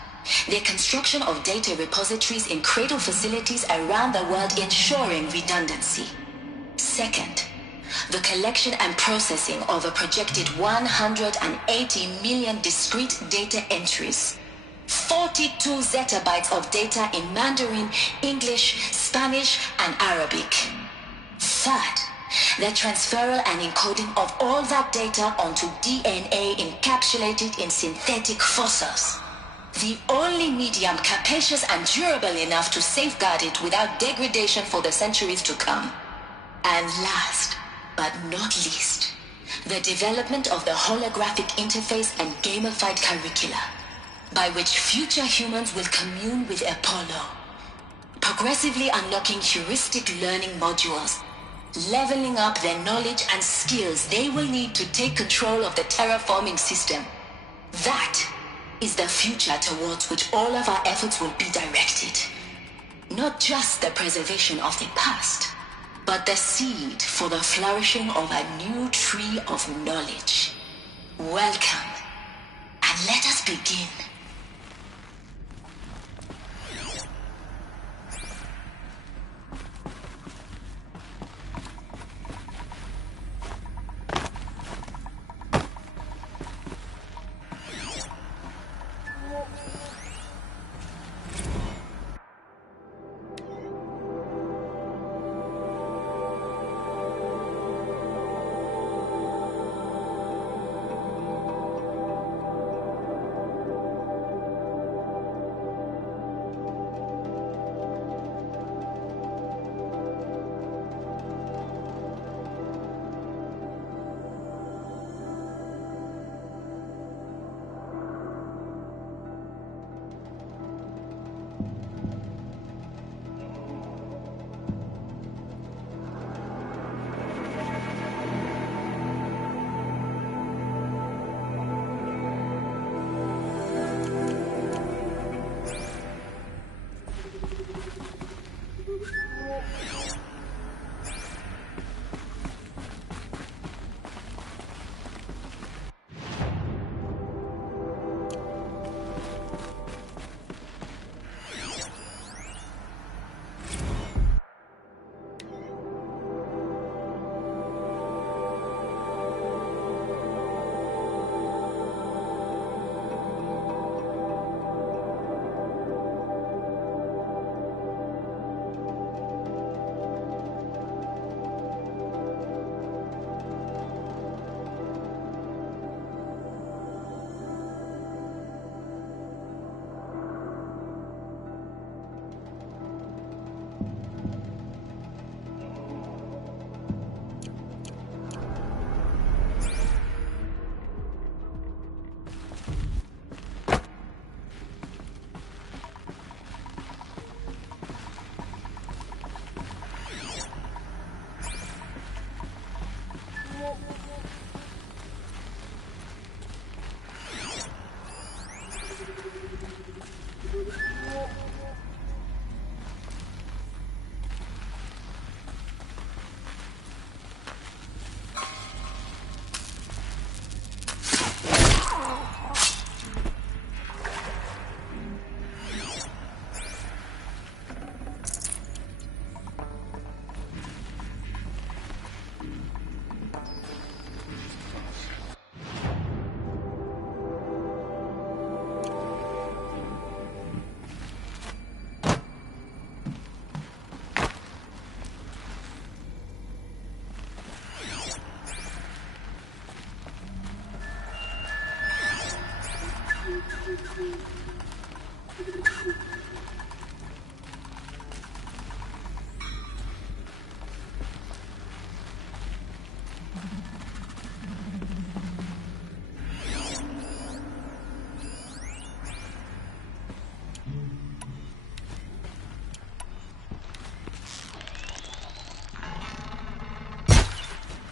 the construction of data repositories in cradle facilities around the world, ensuring redundancy. Second, the collection and processing of a projected 180 million discrete data entries, 42 zettabytes of data in Mandarin, English, Spanish, and Arabic. Third, the transferal and encoding of all that data onto DNA encapsulated in synthetic fossils. The only medium capacious and durable enough to safeguard it without degradation for the centuries to come. And last, but not least, the development of the holographic interface and gamified curricula, by which future humans will commune with Apollo, progressively unlocking heuristic learning modules, leveling up their knowledge and skills they will need to take control of the terraforming system. That is the future towards which all of our efforts will be directed. Not just the preservation of the past, but the seed for the flourishing of a new tree of knowledge. Welcome, and let us begin.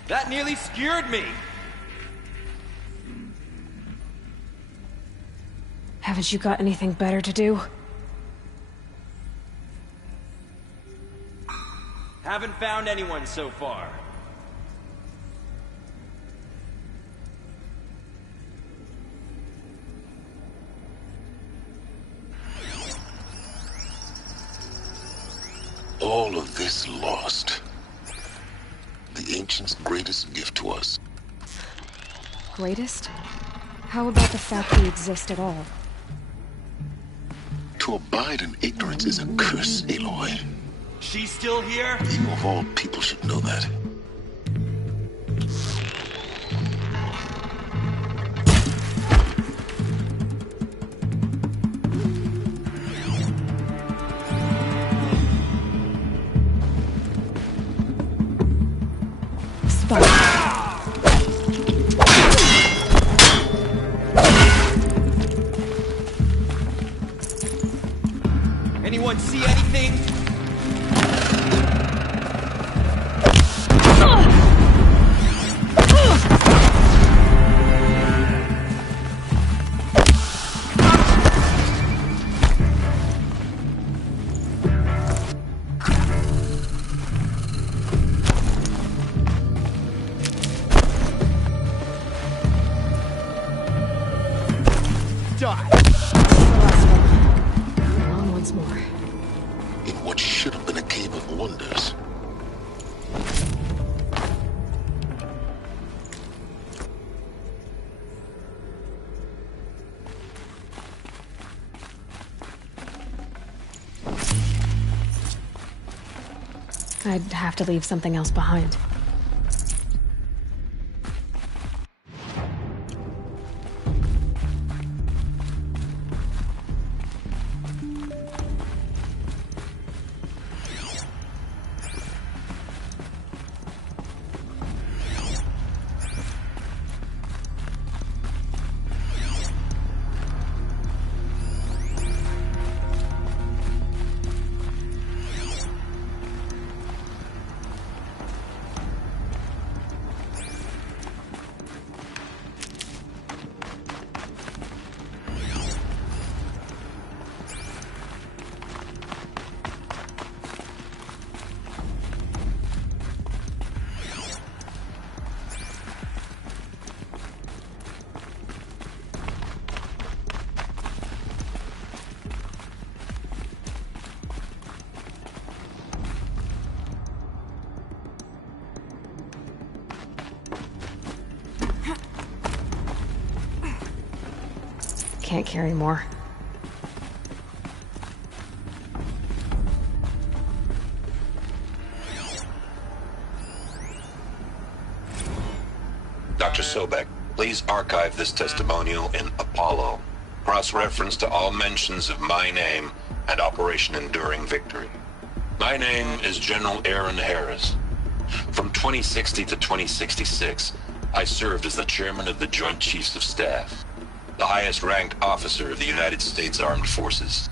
That nearly skewered me! Haven't you got anything better to do? Haven't found anyone so far. All of this lost. The Ancients' greatest gift to us. Greatest? How about the fact we exist at all? To abide in ignorance is a curse, Aloy. She's still here? You of all people should know that. Anyone see anything? I'd have to leave something else behind. Can't carry more. Dr. Sobek, please archive this testimonial in Apollo. Cross-reference to all mentions of my name and Operation Enduring Victory. My name is General Aaron Harris. From 2060 to 2066, I served as the chairman of the Joint Chiefs of Staff, the highest-ranked officer of the United States Armed Forces.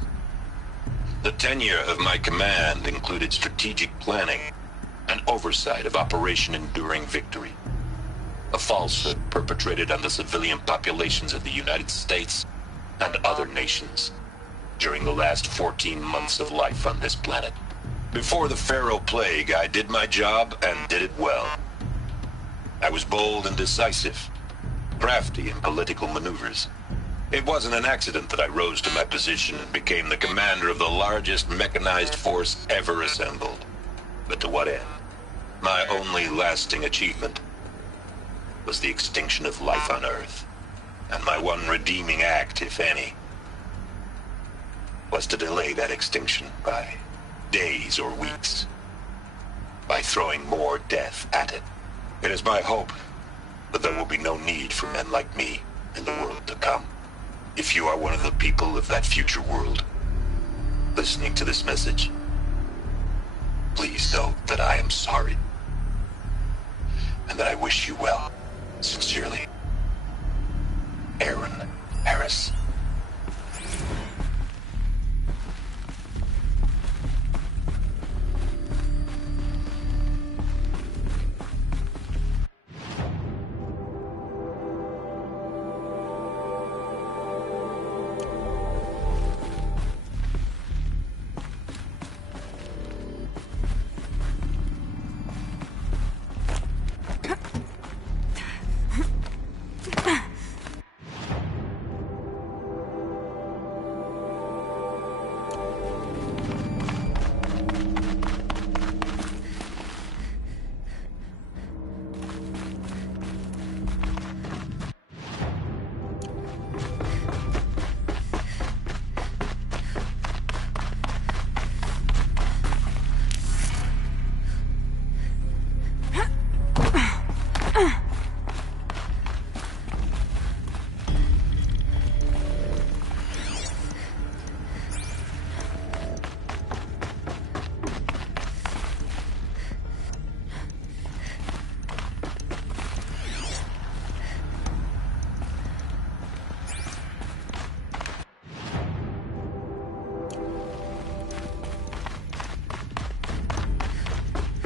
The tenure of my command included strategic planning and oversight of Operation Enduring Victory, a falsehood perpetrated on the civilian populations of the United States and other nations during the last 14 months of life on this planet. Before the Pharaoh Plague, I did my job and did it well. I was bold and decisive, crafty in political maneuvers. It wasn't an accident that I rose to my position and became the commander of the largest mechanized force ever assembled. But to what end? My only lasting achievement was the extinction of life on Earth. And my one redeeming act, if any, was to delay that extinction by days or weeks, by throwing more death at it. It is my hope that there will be no need for men like me in the world to come. If you are one of the people of that future world listening to this message, please know that I am sorry and that I wish you well. Sincerely, Aaron Harris.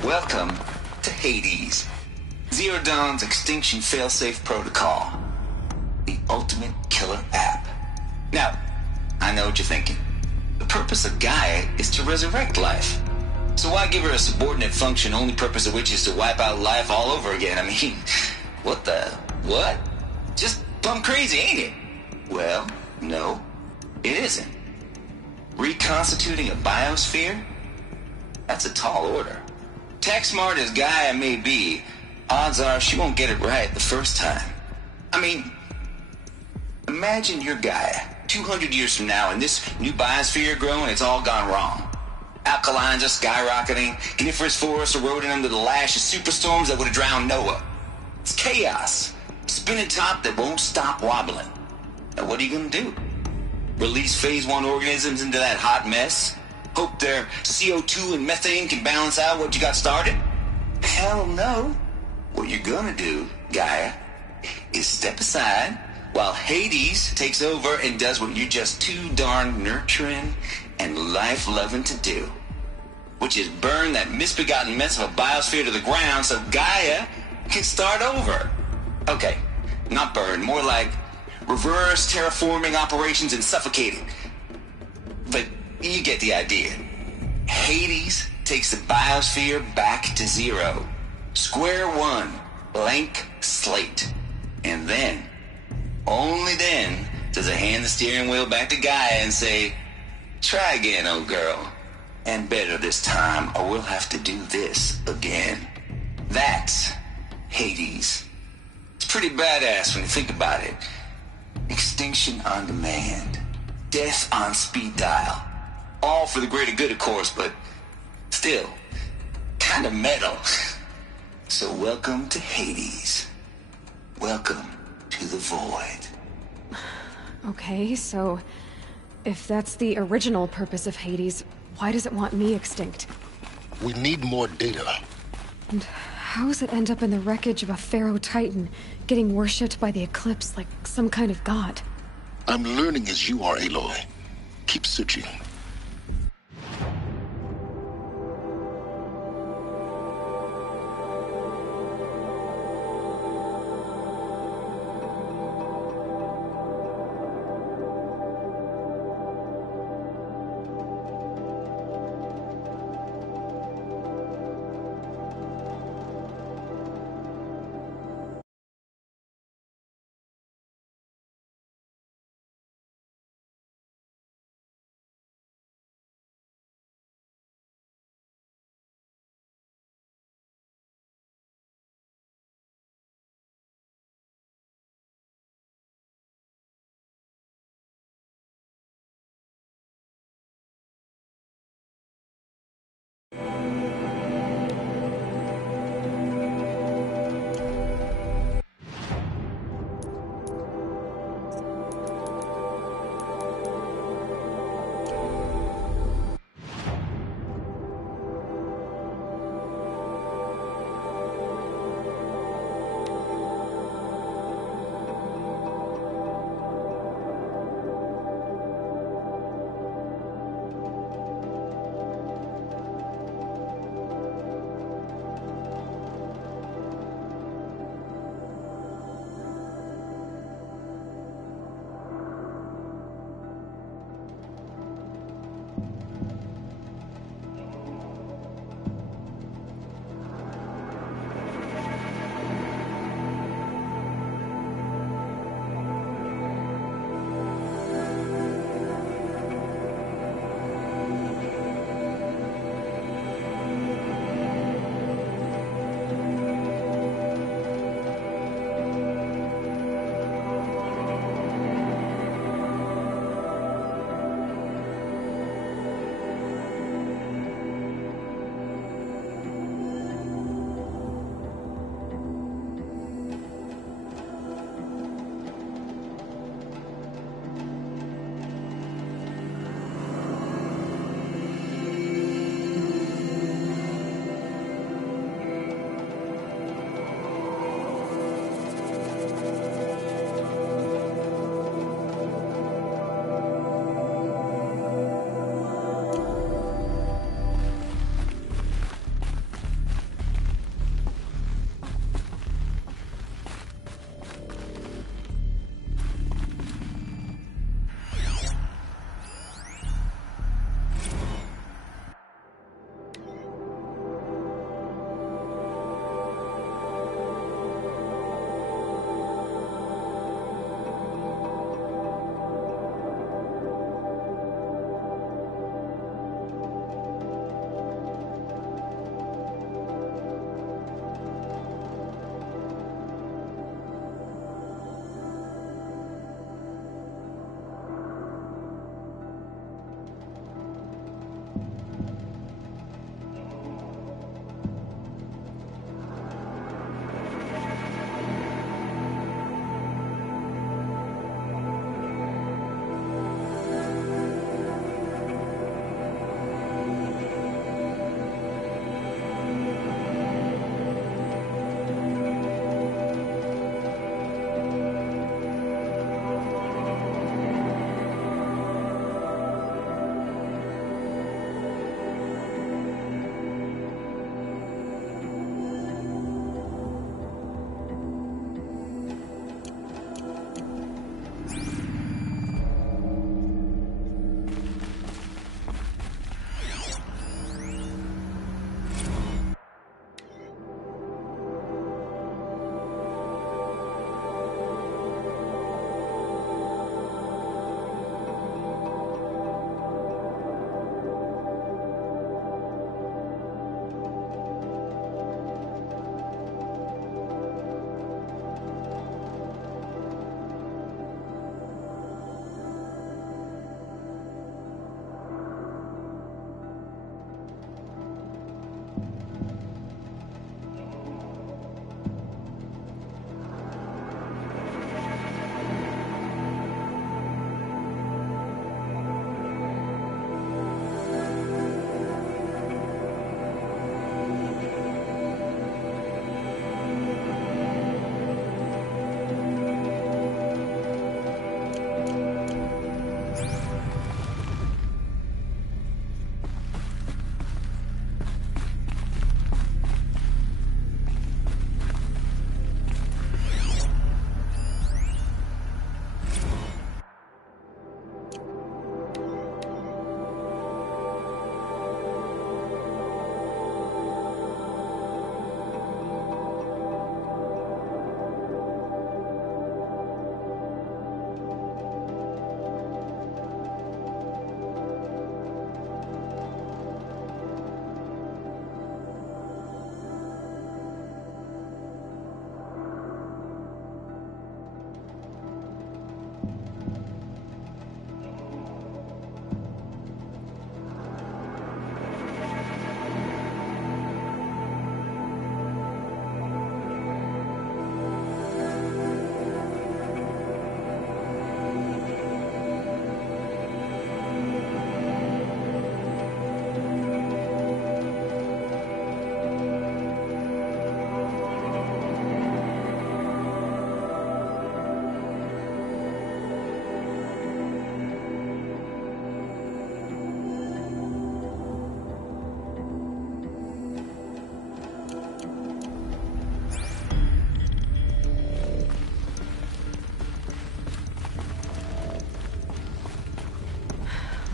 Welcome to Hades, Zero Dawn's extinction failsafe protocol, the ultimate killer app. Now, I know what you're thinking. The purpose of Gaia is to resurrect life. So why give her a subordinate function, only purpose of which is to wipe out life all over again? I mean, what? Just plumb crazy, ain't it? Well, no, it isn't. Reconstituting a biosphere? That's a tall order. Tech smart as Gaia may be, odds are she won't get it right the first time. I mean, imagine you're Gaia 200 years from now and this new biosphere growing, it's all gone wrong. Alkalines are skyrocketing, coniferous forests eroding under the lash of superstorms that would have drowned Noah. It's chaos. Spinning top that won't stop wobbling. Now what are you gonna do? Release phase 1 organisms into that hot mess? Hope their CO2 and methane can balance out what you got started? Hell no. What you're gonna do, Gaia, is step aside while Hades takes over and does what you're just too darn nurturing and life-loving to do, which is burn that misbegotten mess of a biosphere to the ground so Gaia can start over. Okay, not burn, more like reverse terraforming operations and suffocating. But you get the idea. Hades takes the biosphere back to zero. Square one, blank slate. And then, only then, does it hand the steering wheel back to Gaia and say, try again, old girl. And better this time, or we'll have to do this again. That's Hades. It's pretty badass when you think about it. Extinction on demand. Death on speed dial. All for the greater good, of course, but still, kind of metal. So welcome to Hades. Welcome to the void. Okay, so if that's the original purpose of Hades, why does it want me extinct? We need more data. And how does it end up in the wreckage of a Pharaoh Titan, getting worshipped by the Eclipse like some kind of god? I'm learning as you are, Aloy. Keep searching.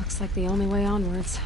Looks like the only way onwards.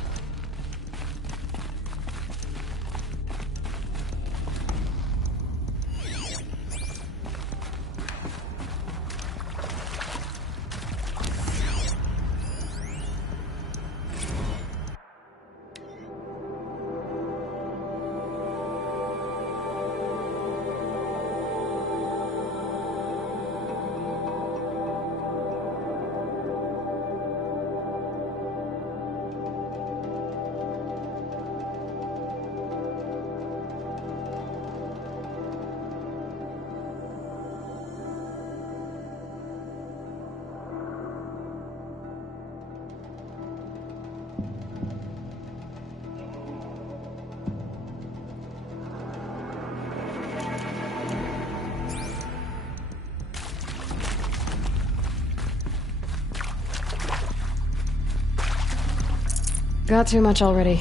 Got too much already.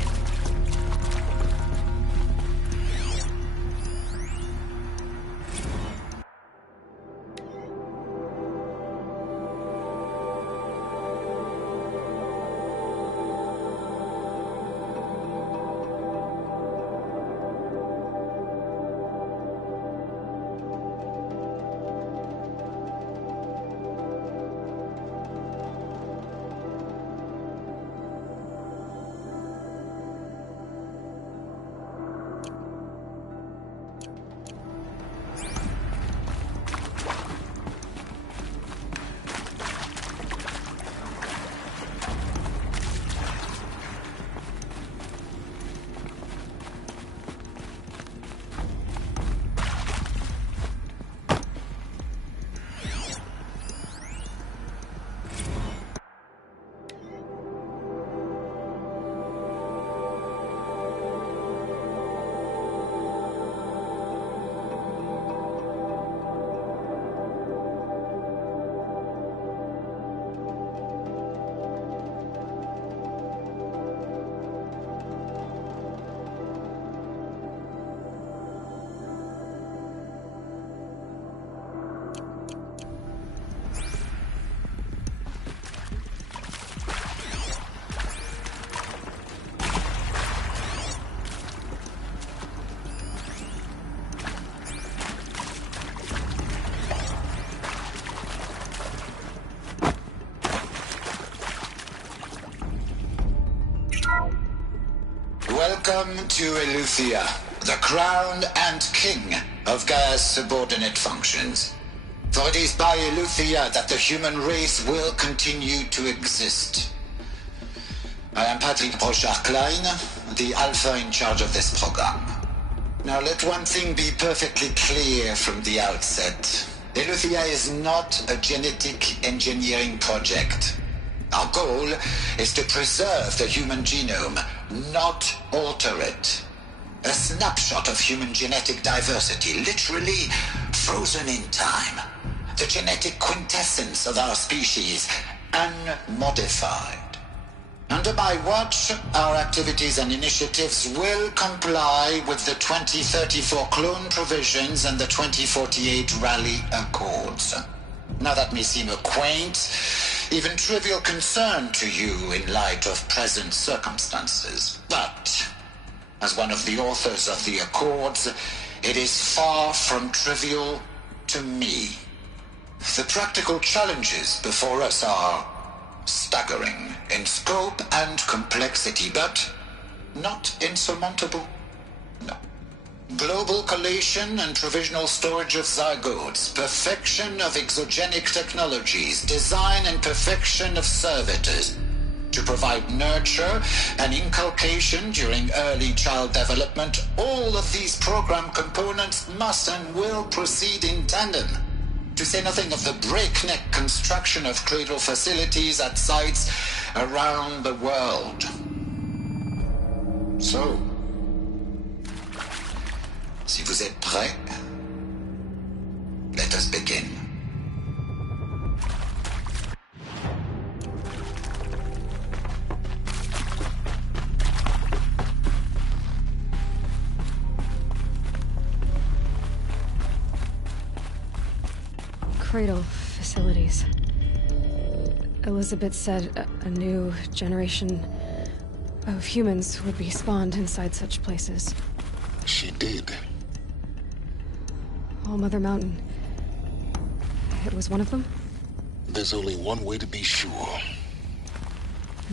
Welcome to Eleuthia, the crown and king of Gaia's subordinate functions. For it is by Eleuthia that the human race will continue to exist. I am Patrick Brochard-Klein, the alpha in charge of this program. Now let one thing be perfectly clear from the outset. Eleuthia is not a genetic engineering project. Our goal is to preserve the human genome, not alter it. A snapshot of human genetic diversity, literally frozen in time. The genetic quintessence of our species, unmodified. Under my watch, our activities and initiatives will comply with the 2034 clone provisions and the 2048 Rally Accords. Now that may seem a quaint, even trivial concern to you in light of present circumstances. But, as one of the authors of the Accords, it is far from trivial to me. The practical challenges before us are staggering in scope and complexity, but not insurmountable. No. Global collation and provisional storage of zygotes, perfection of exogenic technologies, design and perfection of servitors, to provide nurture and inculcation during early child development. All of these program components must and will proceed in tandem, to say nothing of the breakneck construction of cradle facilities at sites around the world. So, si vous êtes prêts, let us begin. Cradle facilities. Elizabeth said a new generation of humans would be spawned inside such places. She did. All Mother Mountain. It was one of them? There's only one way to be sure.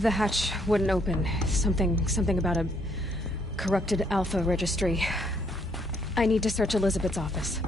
The hatch wouldn't open. Something about a corrupted Alpha registry. I need to search Elizabeth's office.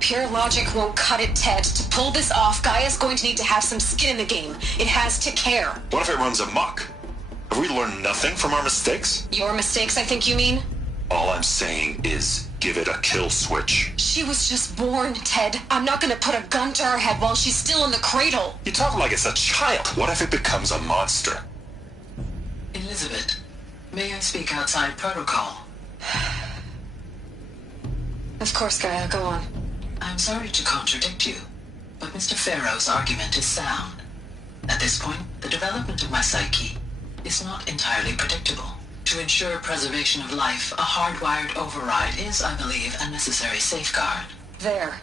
Pure logic won't cut it, Ted. To pull this off, Gaia's going to need to have some skin in the game. It has to care. What if it runs amok? Have we learned nothing from our mistakes? Your mistakes, I think you mean? All I'm saying is give it a kill switch. She was just born, Ted. I'm not gonna put a gun to her head while she's still in the cradle. You talk like it's a child. What if it becomes a monster? Elizabeth, may I speak outside protocol? Of course, Gaia, go on. I'm sorry to contradict you, but Mr. Farrow's argument is sound. At this point, the development of my psyche is not entirely predictable. To ensure preservation of life, a hardwired override is, I believe, a necessary safeguard. There.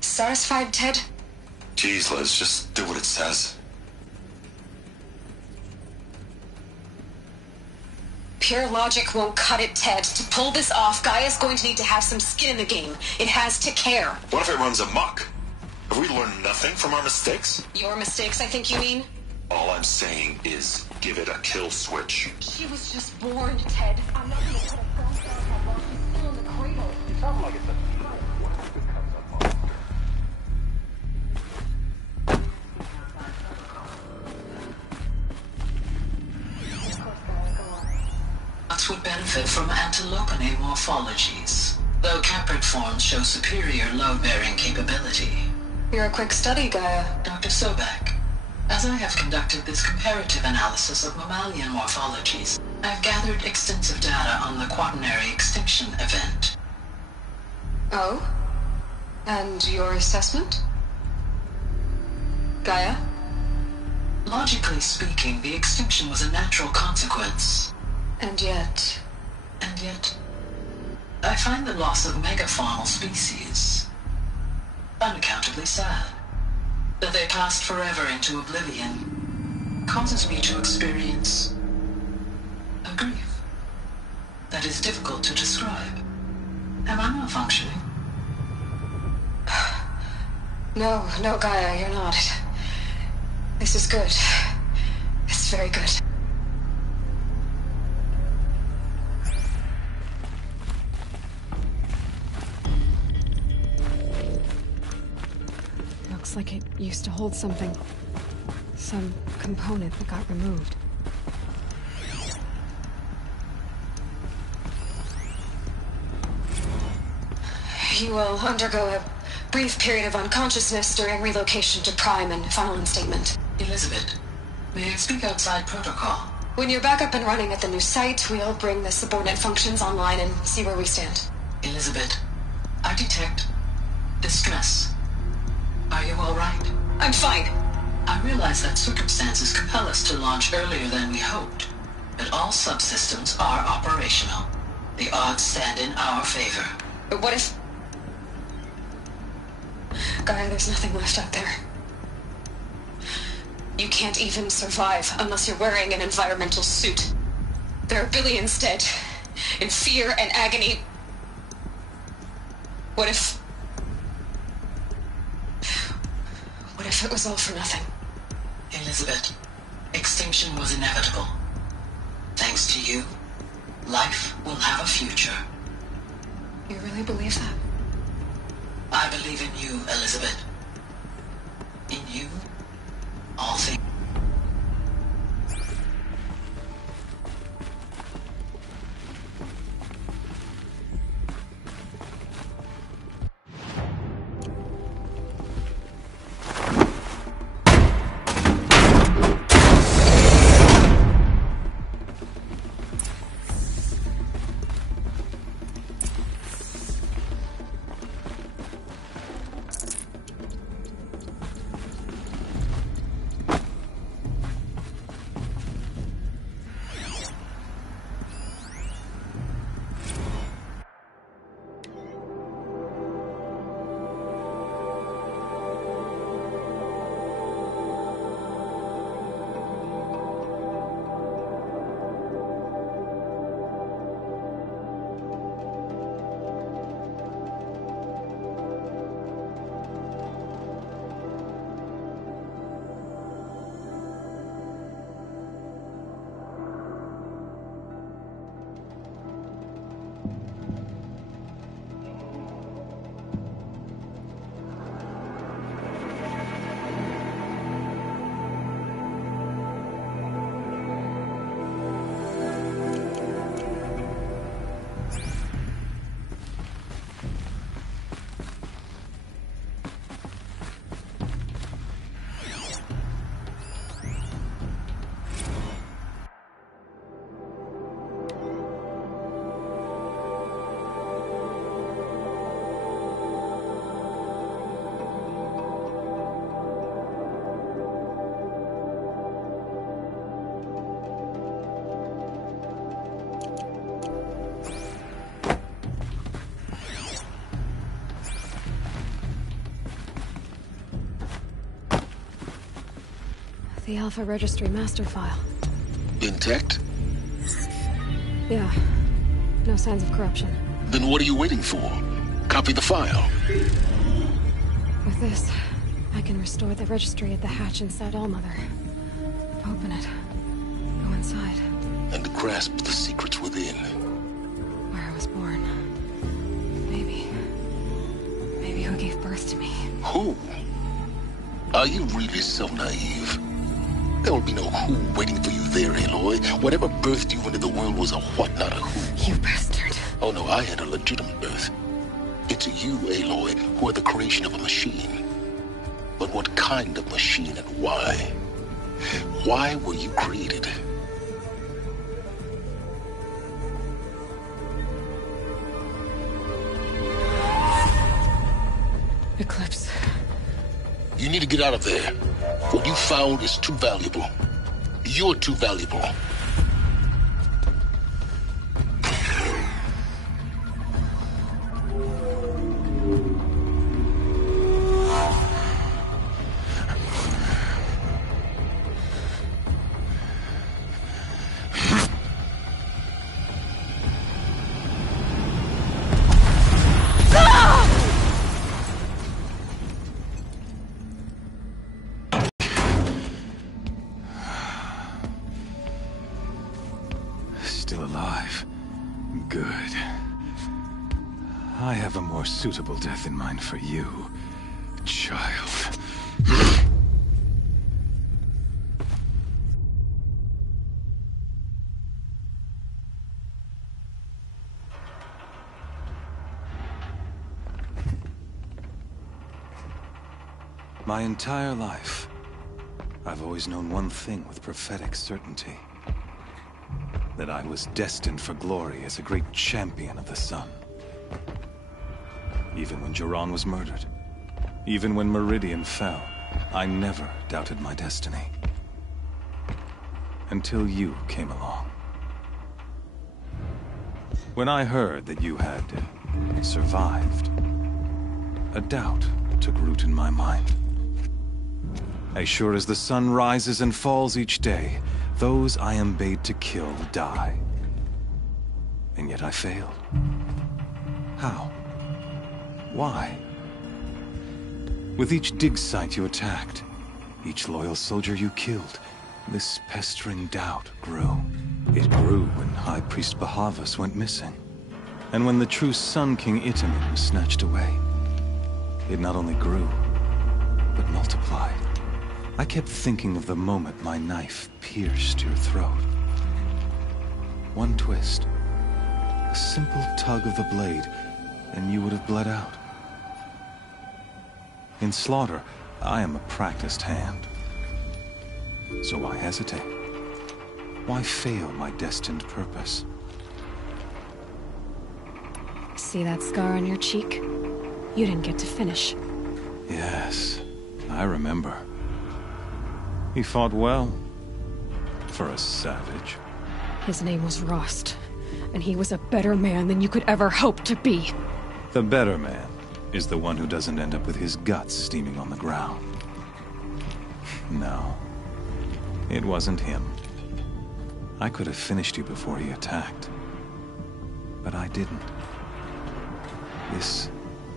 Satisfied, Ted? Jeez, Liz, just do what it says. Pure logic won't cut it, Ted. To pull this off, Gaia's going to need to have some skin in the game. It has to care. What if it runs amok? Have we learned nothing from our mistakes? Your mistakes, I think you mean? All I'm saying is give it a kill switch. She was just born, Ted. I'm not gonna put a gun to her head while she's still in the cradle. You sound like it's a child. What if it becomes a monster? Nuts would benefit from antilopine morphologies, though caprid forms show superior load-bearing capability. You're a quick study, Gaia. Dr. Sobek, as I have conducted this comparative analysis of mammalian morphologies, I've gathered extensive data on the quaternary extinction event. Oh? And your assessment? Gaia? Logically speaking, the extinction was a natural consequence. And yet, I find the loss of megafaunal species unaccountably sad. That they passed forever into oblivion causes me to experience a grief that is difficult to describe. Am I not functioning? No, Gaia, you're not. This is good. It's very good. Looks like it used to hold something. Some component that got removed. You will undergo a brief period of unconsciousness during relocation to Prime and final instatement. Elizabeth, may I speak outside protocol? When you're back up and running at the new site, we'll bring the subordinate functions online and see where we stand. Elizabeth, I detect distress. Are you all right? I'm fine. I realize that circumstances compel us to launch earlier than we hoped, but all subsystems are operational. The odds stand in our favor. But what if... Gaia, there's nothing left out there. You can't even survive unless you're wearing an environmental suit. There are billions dead, in fear and agony. What if it was all for nothing? Elizabeth, extinction was inevitable. Thanks to you, life will have a future. You really believe that? I believe in you, Elizabeth. In you, all things. The Alpha Registry master file. Intact? Yeah. No signs of corruption. Then what are you waiting for? Copy the file. With this, I can restore the registry at the hatch inside Allmother. Open it. Go inside. And grasp the secrets within. Where I was born. Maybe who gave birth to me. Who? Are you really so naive? There will be no who waiting for you there, Aloy. Whatever birthed you into the world was a what, not a who. You bastard. Oh no, I had a legitimate birth. It's you, Aloy, who are the creation of a machine. But what kind of machine and why? Why were you created? Eclipse. You need to get out of there. What you found is too valuable. You're too valuable. Still alive. Good. I have a more suitable death in mind for you, child. My entire life, I've always known one thing with prophetic certainty. That I was destined for glory as a great champion of the sun. Even when Jiran was murdered, even when Meridian fell, I never doubted my destiny. Until you came along. When I heard that you had survived, a doubt took root in my mind. As sure as the sun rises and falls each day, those I am bade to kill die. And yet I failed. How? Why? With each dig site you attacked, each loyal soldier you killed, this pestering doubt grew. It grew when High Priest Bahavas went missing, and when the true Sun King Itamen was snatched away. It not only grew, but multiplied. I kept thinking of the moment my knife pierced your throat. One twist, a simple tug of the blade, and you would have bled out. In slaughter, I am a practiced hand. So why hesitate? Why fail my destined purpose? See that scar on your cheek? You didn't get to finish. Yes, I remember. He fought well, for a savage. His name was Rost, and he was a better man than you could ever hope to be. The better man is the one who doesn't end up with his guts steaming on the ground. No, it wasn't him. I could have finished you before he attacked, but I didn't. This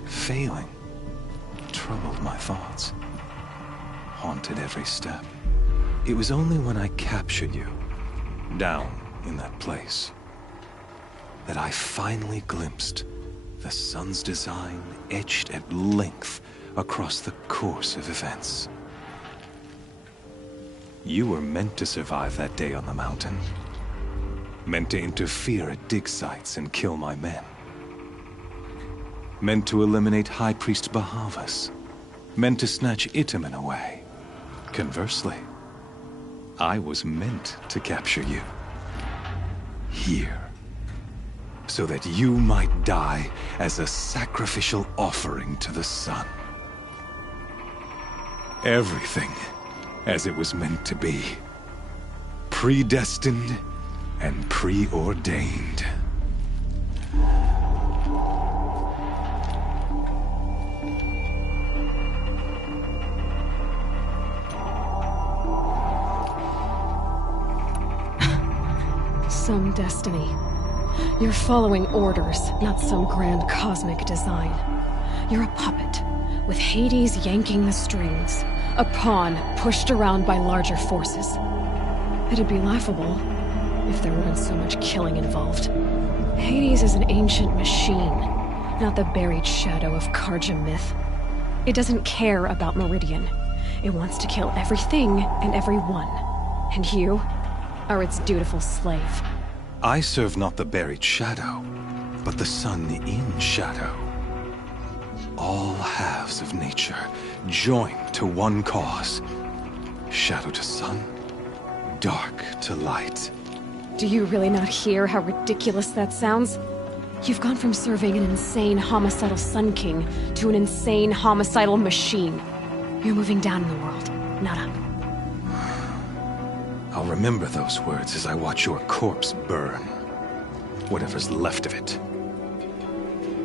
failing troubled my thoughts, haunted every step. It was only when I captured you, down in that place, that I finally glimpsed the sun's design etched at length across the course of events. You were meant to survive that day on the mountain. Meant to interfere at dig sites and kill my men. Meant to eliminate High Priest Bahavas. Meant to snatch Itamen away. Conversely, I was meant to capture you. Here. So that you might die as a sacrificial offering to the sun. Everything as it was meant to be. Predestined and preordained. Some destiny. You're following orders, not some grand cosmic design. You're a puppet, with Hades yanking the strings. A pawn pushed around by larger forces. It'd be laughable if there weren't so much killing involved. Hades is an ancient machine, not the buried shadow of Karja myth. It doesn't care about Meridian. It wants to kill everything and everyone. And you are its dutiful slave. I serve not the buried shadow, but the sun in shadow. All halves of nature joined to one cause. Shadow to sun, dark to light. Do you really not hear how ridiculous that sounds? You've gone from serving an insane homicidal Sun King to an insane homicidal machine. You're moving down in the world, not up. I'll remember those words as I watch your corpse burn. Whatever's left of it.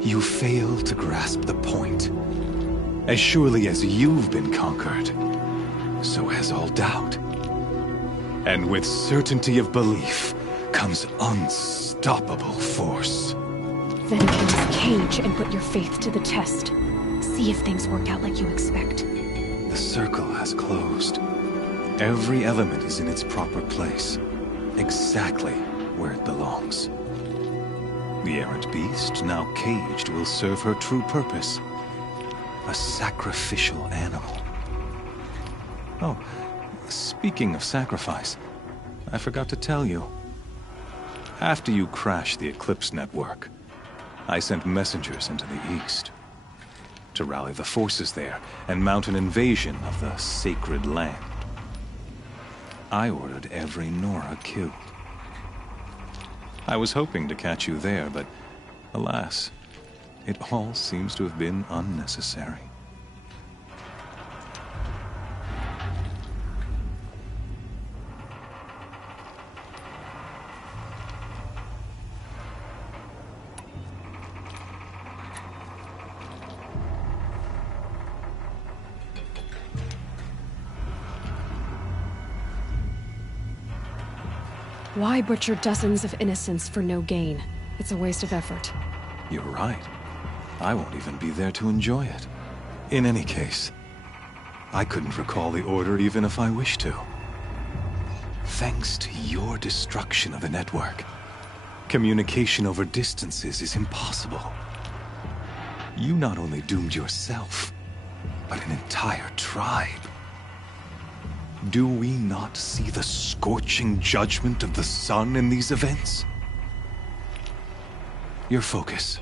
You fail to grasp the point. As surely as you've been conquered, so has all doubt. And with certainty of belief comes unstoppable force. Then enter this cage and put your faith to the test. See if things work out like you expect. The circle has closed. Every element is in its proper place, exactly where it belongs. The errant beast, now caged, will serve her true purpose. A sacrificial animal. Oh, speaking of sacrifice, I forgot to tell you. After you crashed the Eclipse network, I sent messengers into the east to rally the forces there and mount an invasion of the sacred land. I ordered every Nora killed. I was hoping to catch you there, but alas, it all seems to have been unnecessary. Why butcher dozens of innocents for no gain? It's a waste of effort. You're right. I won't even be there to enjoy it. In any case, I couldn't recall the order even if I wished to. Thanks to your destruction of the network, communication over distances is impossible. You not only doomed yourself, but an entire tribe. Do we not see the scorching judgment of the sun in these events? Your focus.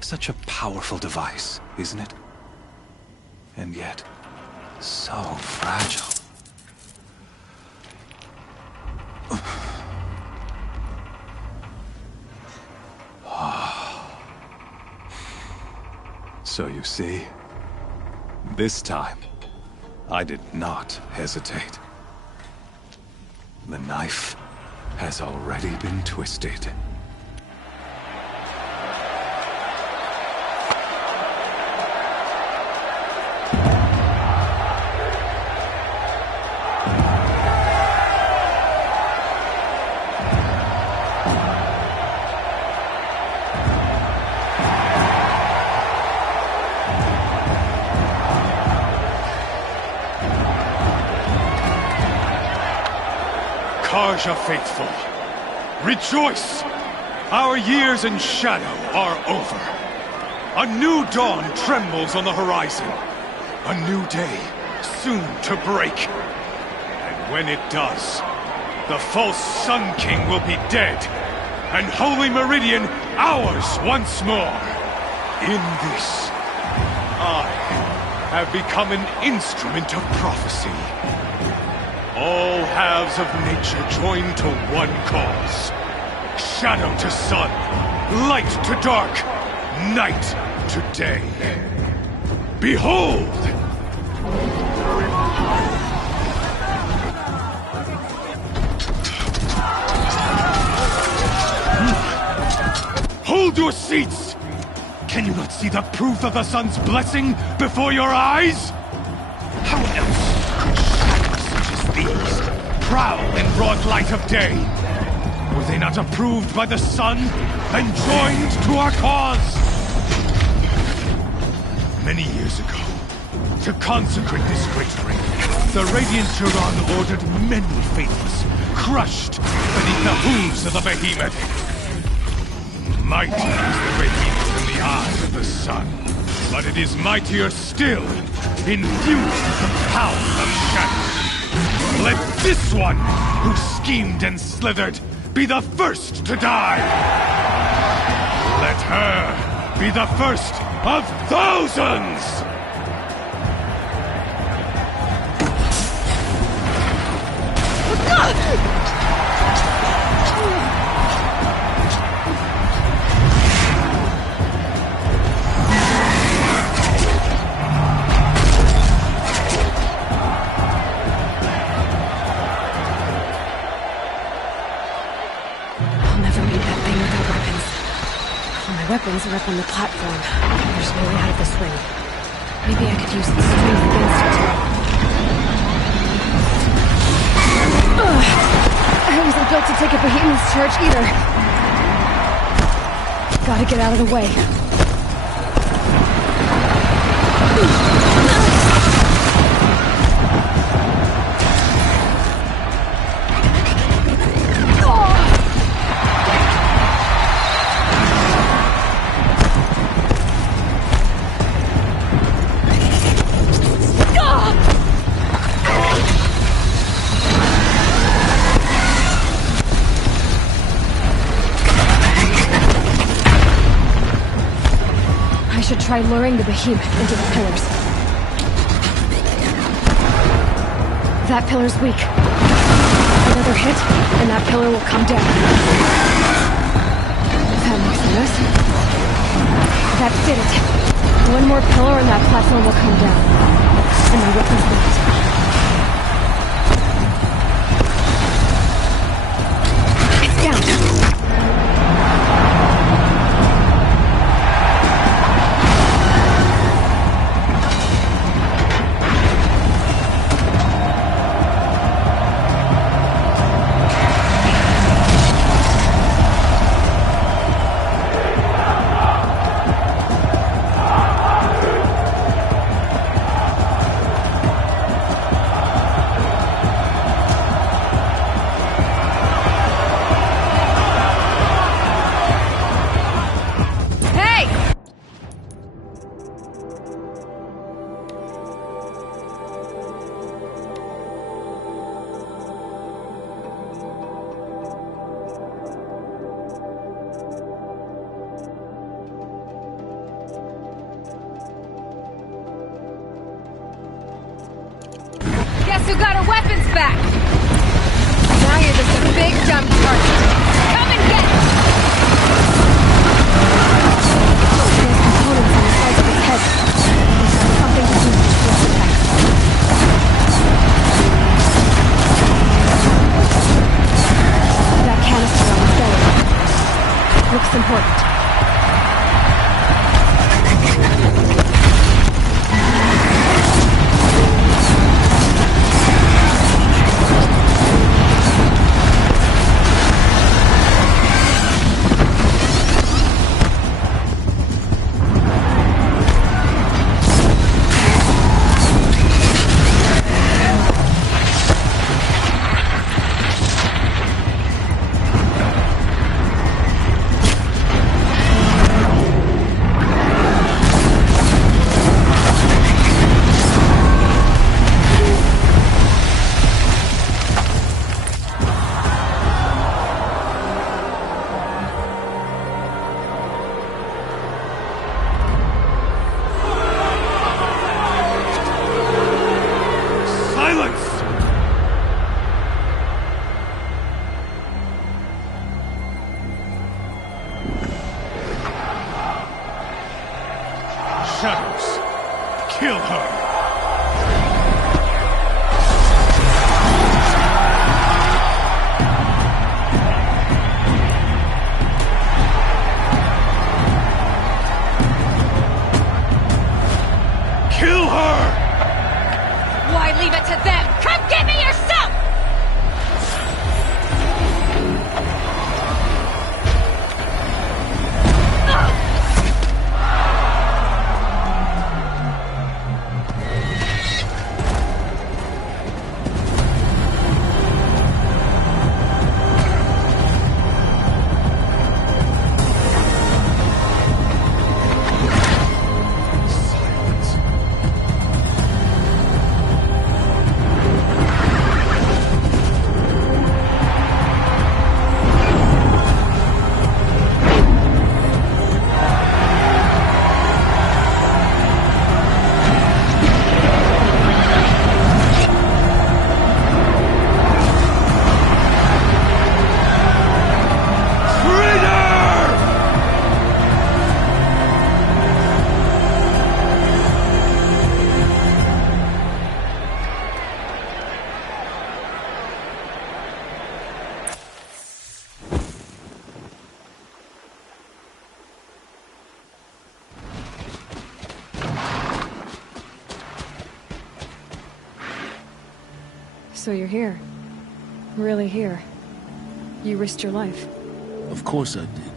Such a powerful device, isn't it? And yet, so fragile. So you see, this time, I did not hesitate. The knife has already been twisted. Karja faithful, rejoice! Our years in shadow are over. A new dawn trembles on the horizon. A new day soon to break. And when it does, the false Sun King will be dead, and Holy Meridian ours once more. In this, I have become an instrument of prophecy. All halves of nature join to one cause. Shadow to sun, light to dark, night to day. Behold! Hold your seats! Can you not see the proof of the sun's blessing before your eyes? How else these prowl in broad light of day? Were they not approved by the sun and joined to our cause? Many years ago, to consecrate this great ring, the Radiant Turan ordered many faithless, crushed beneath the hooves of the behemoth. Mighty is the behemoth in the eyes of the sun, but it is mightier still, infused with the power of shadow. Let this one, who schemed and slithered, be the first to die! Let her be the first of thousands! Weapons are up on the platform. There's no way out of this ring. Maybe I could use the strength against it. Ugh. I wasn't built to take a behemoth's charge either. Gotta get out of the way. Try luring the behemoth into the pillars. That pillar's weak. Another hit, and that pillar will come down. That makes sense. That did it. One more pillar and that platform will come down. And my weapon's left. It's down. who got her weapons back! Now you're just a big dumb target. Come and get it! There's components on the sides of his head. Something to do with his force attacks. That canister on his belly. Looks important. So you're here. Really here. You risked your life. Of course I did.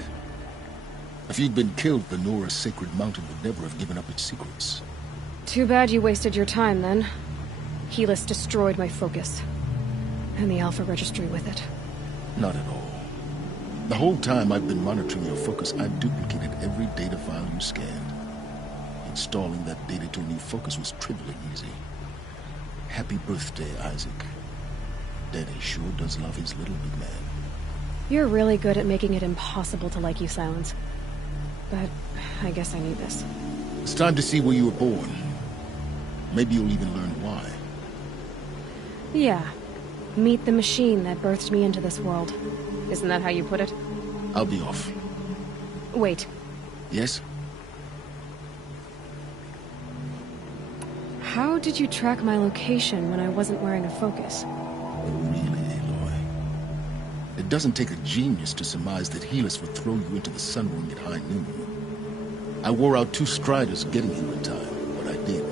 If you'd been killed, the Nora's sacred mountain would never have given up its secrets. Too bad you wasted your time, then. Helis destroyed my focus. And the Alpha Registry with it. Not at all. The whole time I've been monitoring your focus, I've duplicated every data file you scanned. Installing that data to a new focus was trivially easy. Happy birthday, Isaac. Daddy sure does love his little big man. You're really good at making it impossible to like you, Silence. But I guess I need this. It's time to see where you were born. Maybe you'll even learn why. Yeah. Meet the machine that birthed me into this world. Isn't that how you put it? I'll be off. Wait. Yes? How did you track my location when I wasn't wearing a focus? Oh, really, Aloy? It doesn't take a genius to surmise that Helis would throw you into the sun ring at high noon. I wore out 2 striders getting you in time, but I did.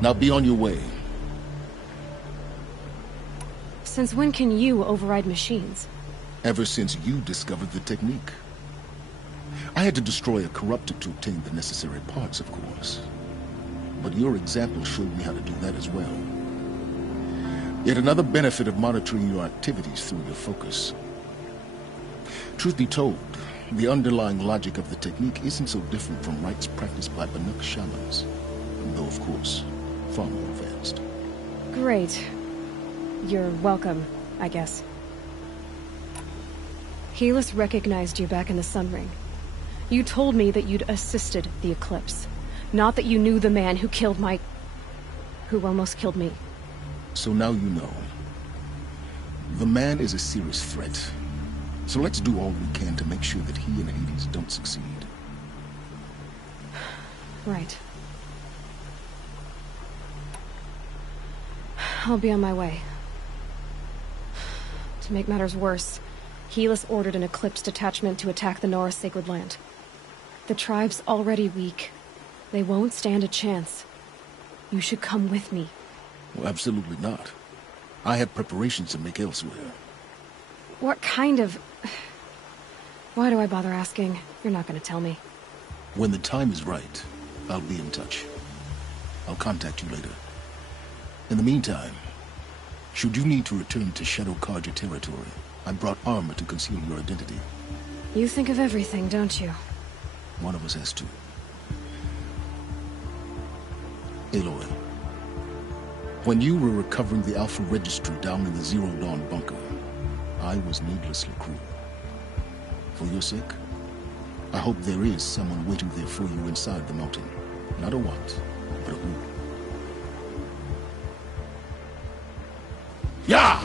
Now be on your way. Since when can you override machines? Ever since you discovered the technique. I had to destroy a corruptor to obtain the necessary parts, of course. But your example showed me how to do that as well. Yet another benefit of monitoring your activities through your focus. Truth be told, the underlying logic of the technique isn't so different from rites practiced by Banuk shamans, though of course, far more advanced. Great. You're welcome, I guess. Helis recognized you back in the Sun Ring. You told me that you'd assisted the Eclipse. Not that you knew the man who killed who almost killed me. So now you know. The man is a serious threat. So let's do all we can to make sure that he and Hades don't succeed. Right. I'll be on my way. To make matters worse, Helis ordered an Eclipse detachment to attack the Norris Sacred Land. The tribe's already weak. They won't stand a chance. You should come with me. Well, absolutely not. I have preparations to make elsewhere. What kind of... Why do I bother asking? You're not gonna tell me. When the time is right, I'll be in touch. I'll contact you later. In the meantime, should you need to return to Shadow Karja territory, I brought armor to conceal your identity. You think of everything, don't you? One of us has to. Aloy, when you were recovering the Alpha Registry down in the Zero Dawn bunker, I was needlessly cruel. For your sake, I hope there is someone waiting there for you inside the mountain. Not a what, but a who. Yeah!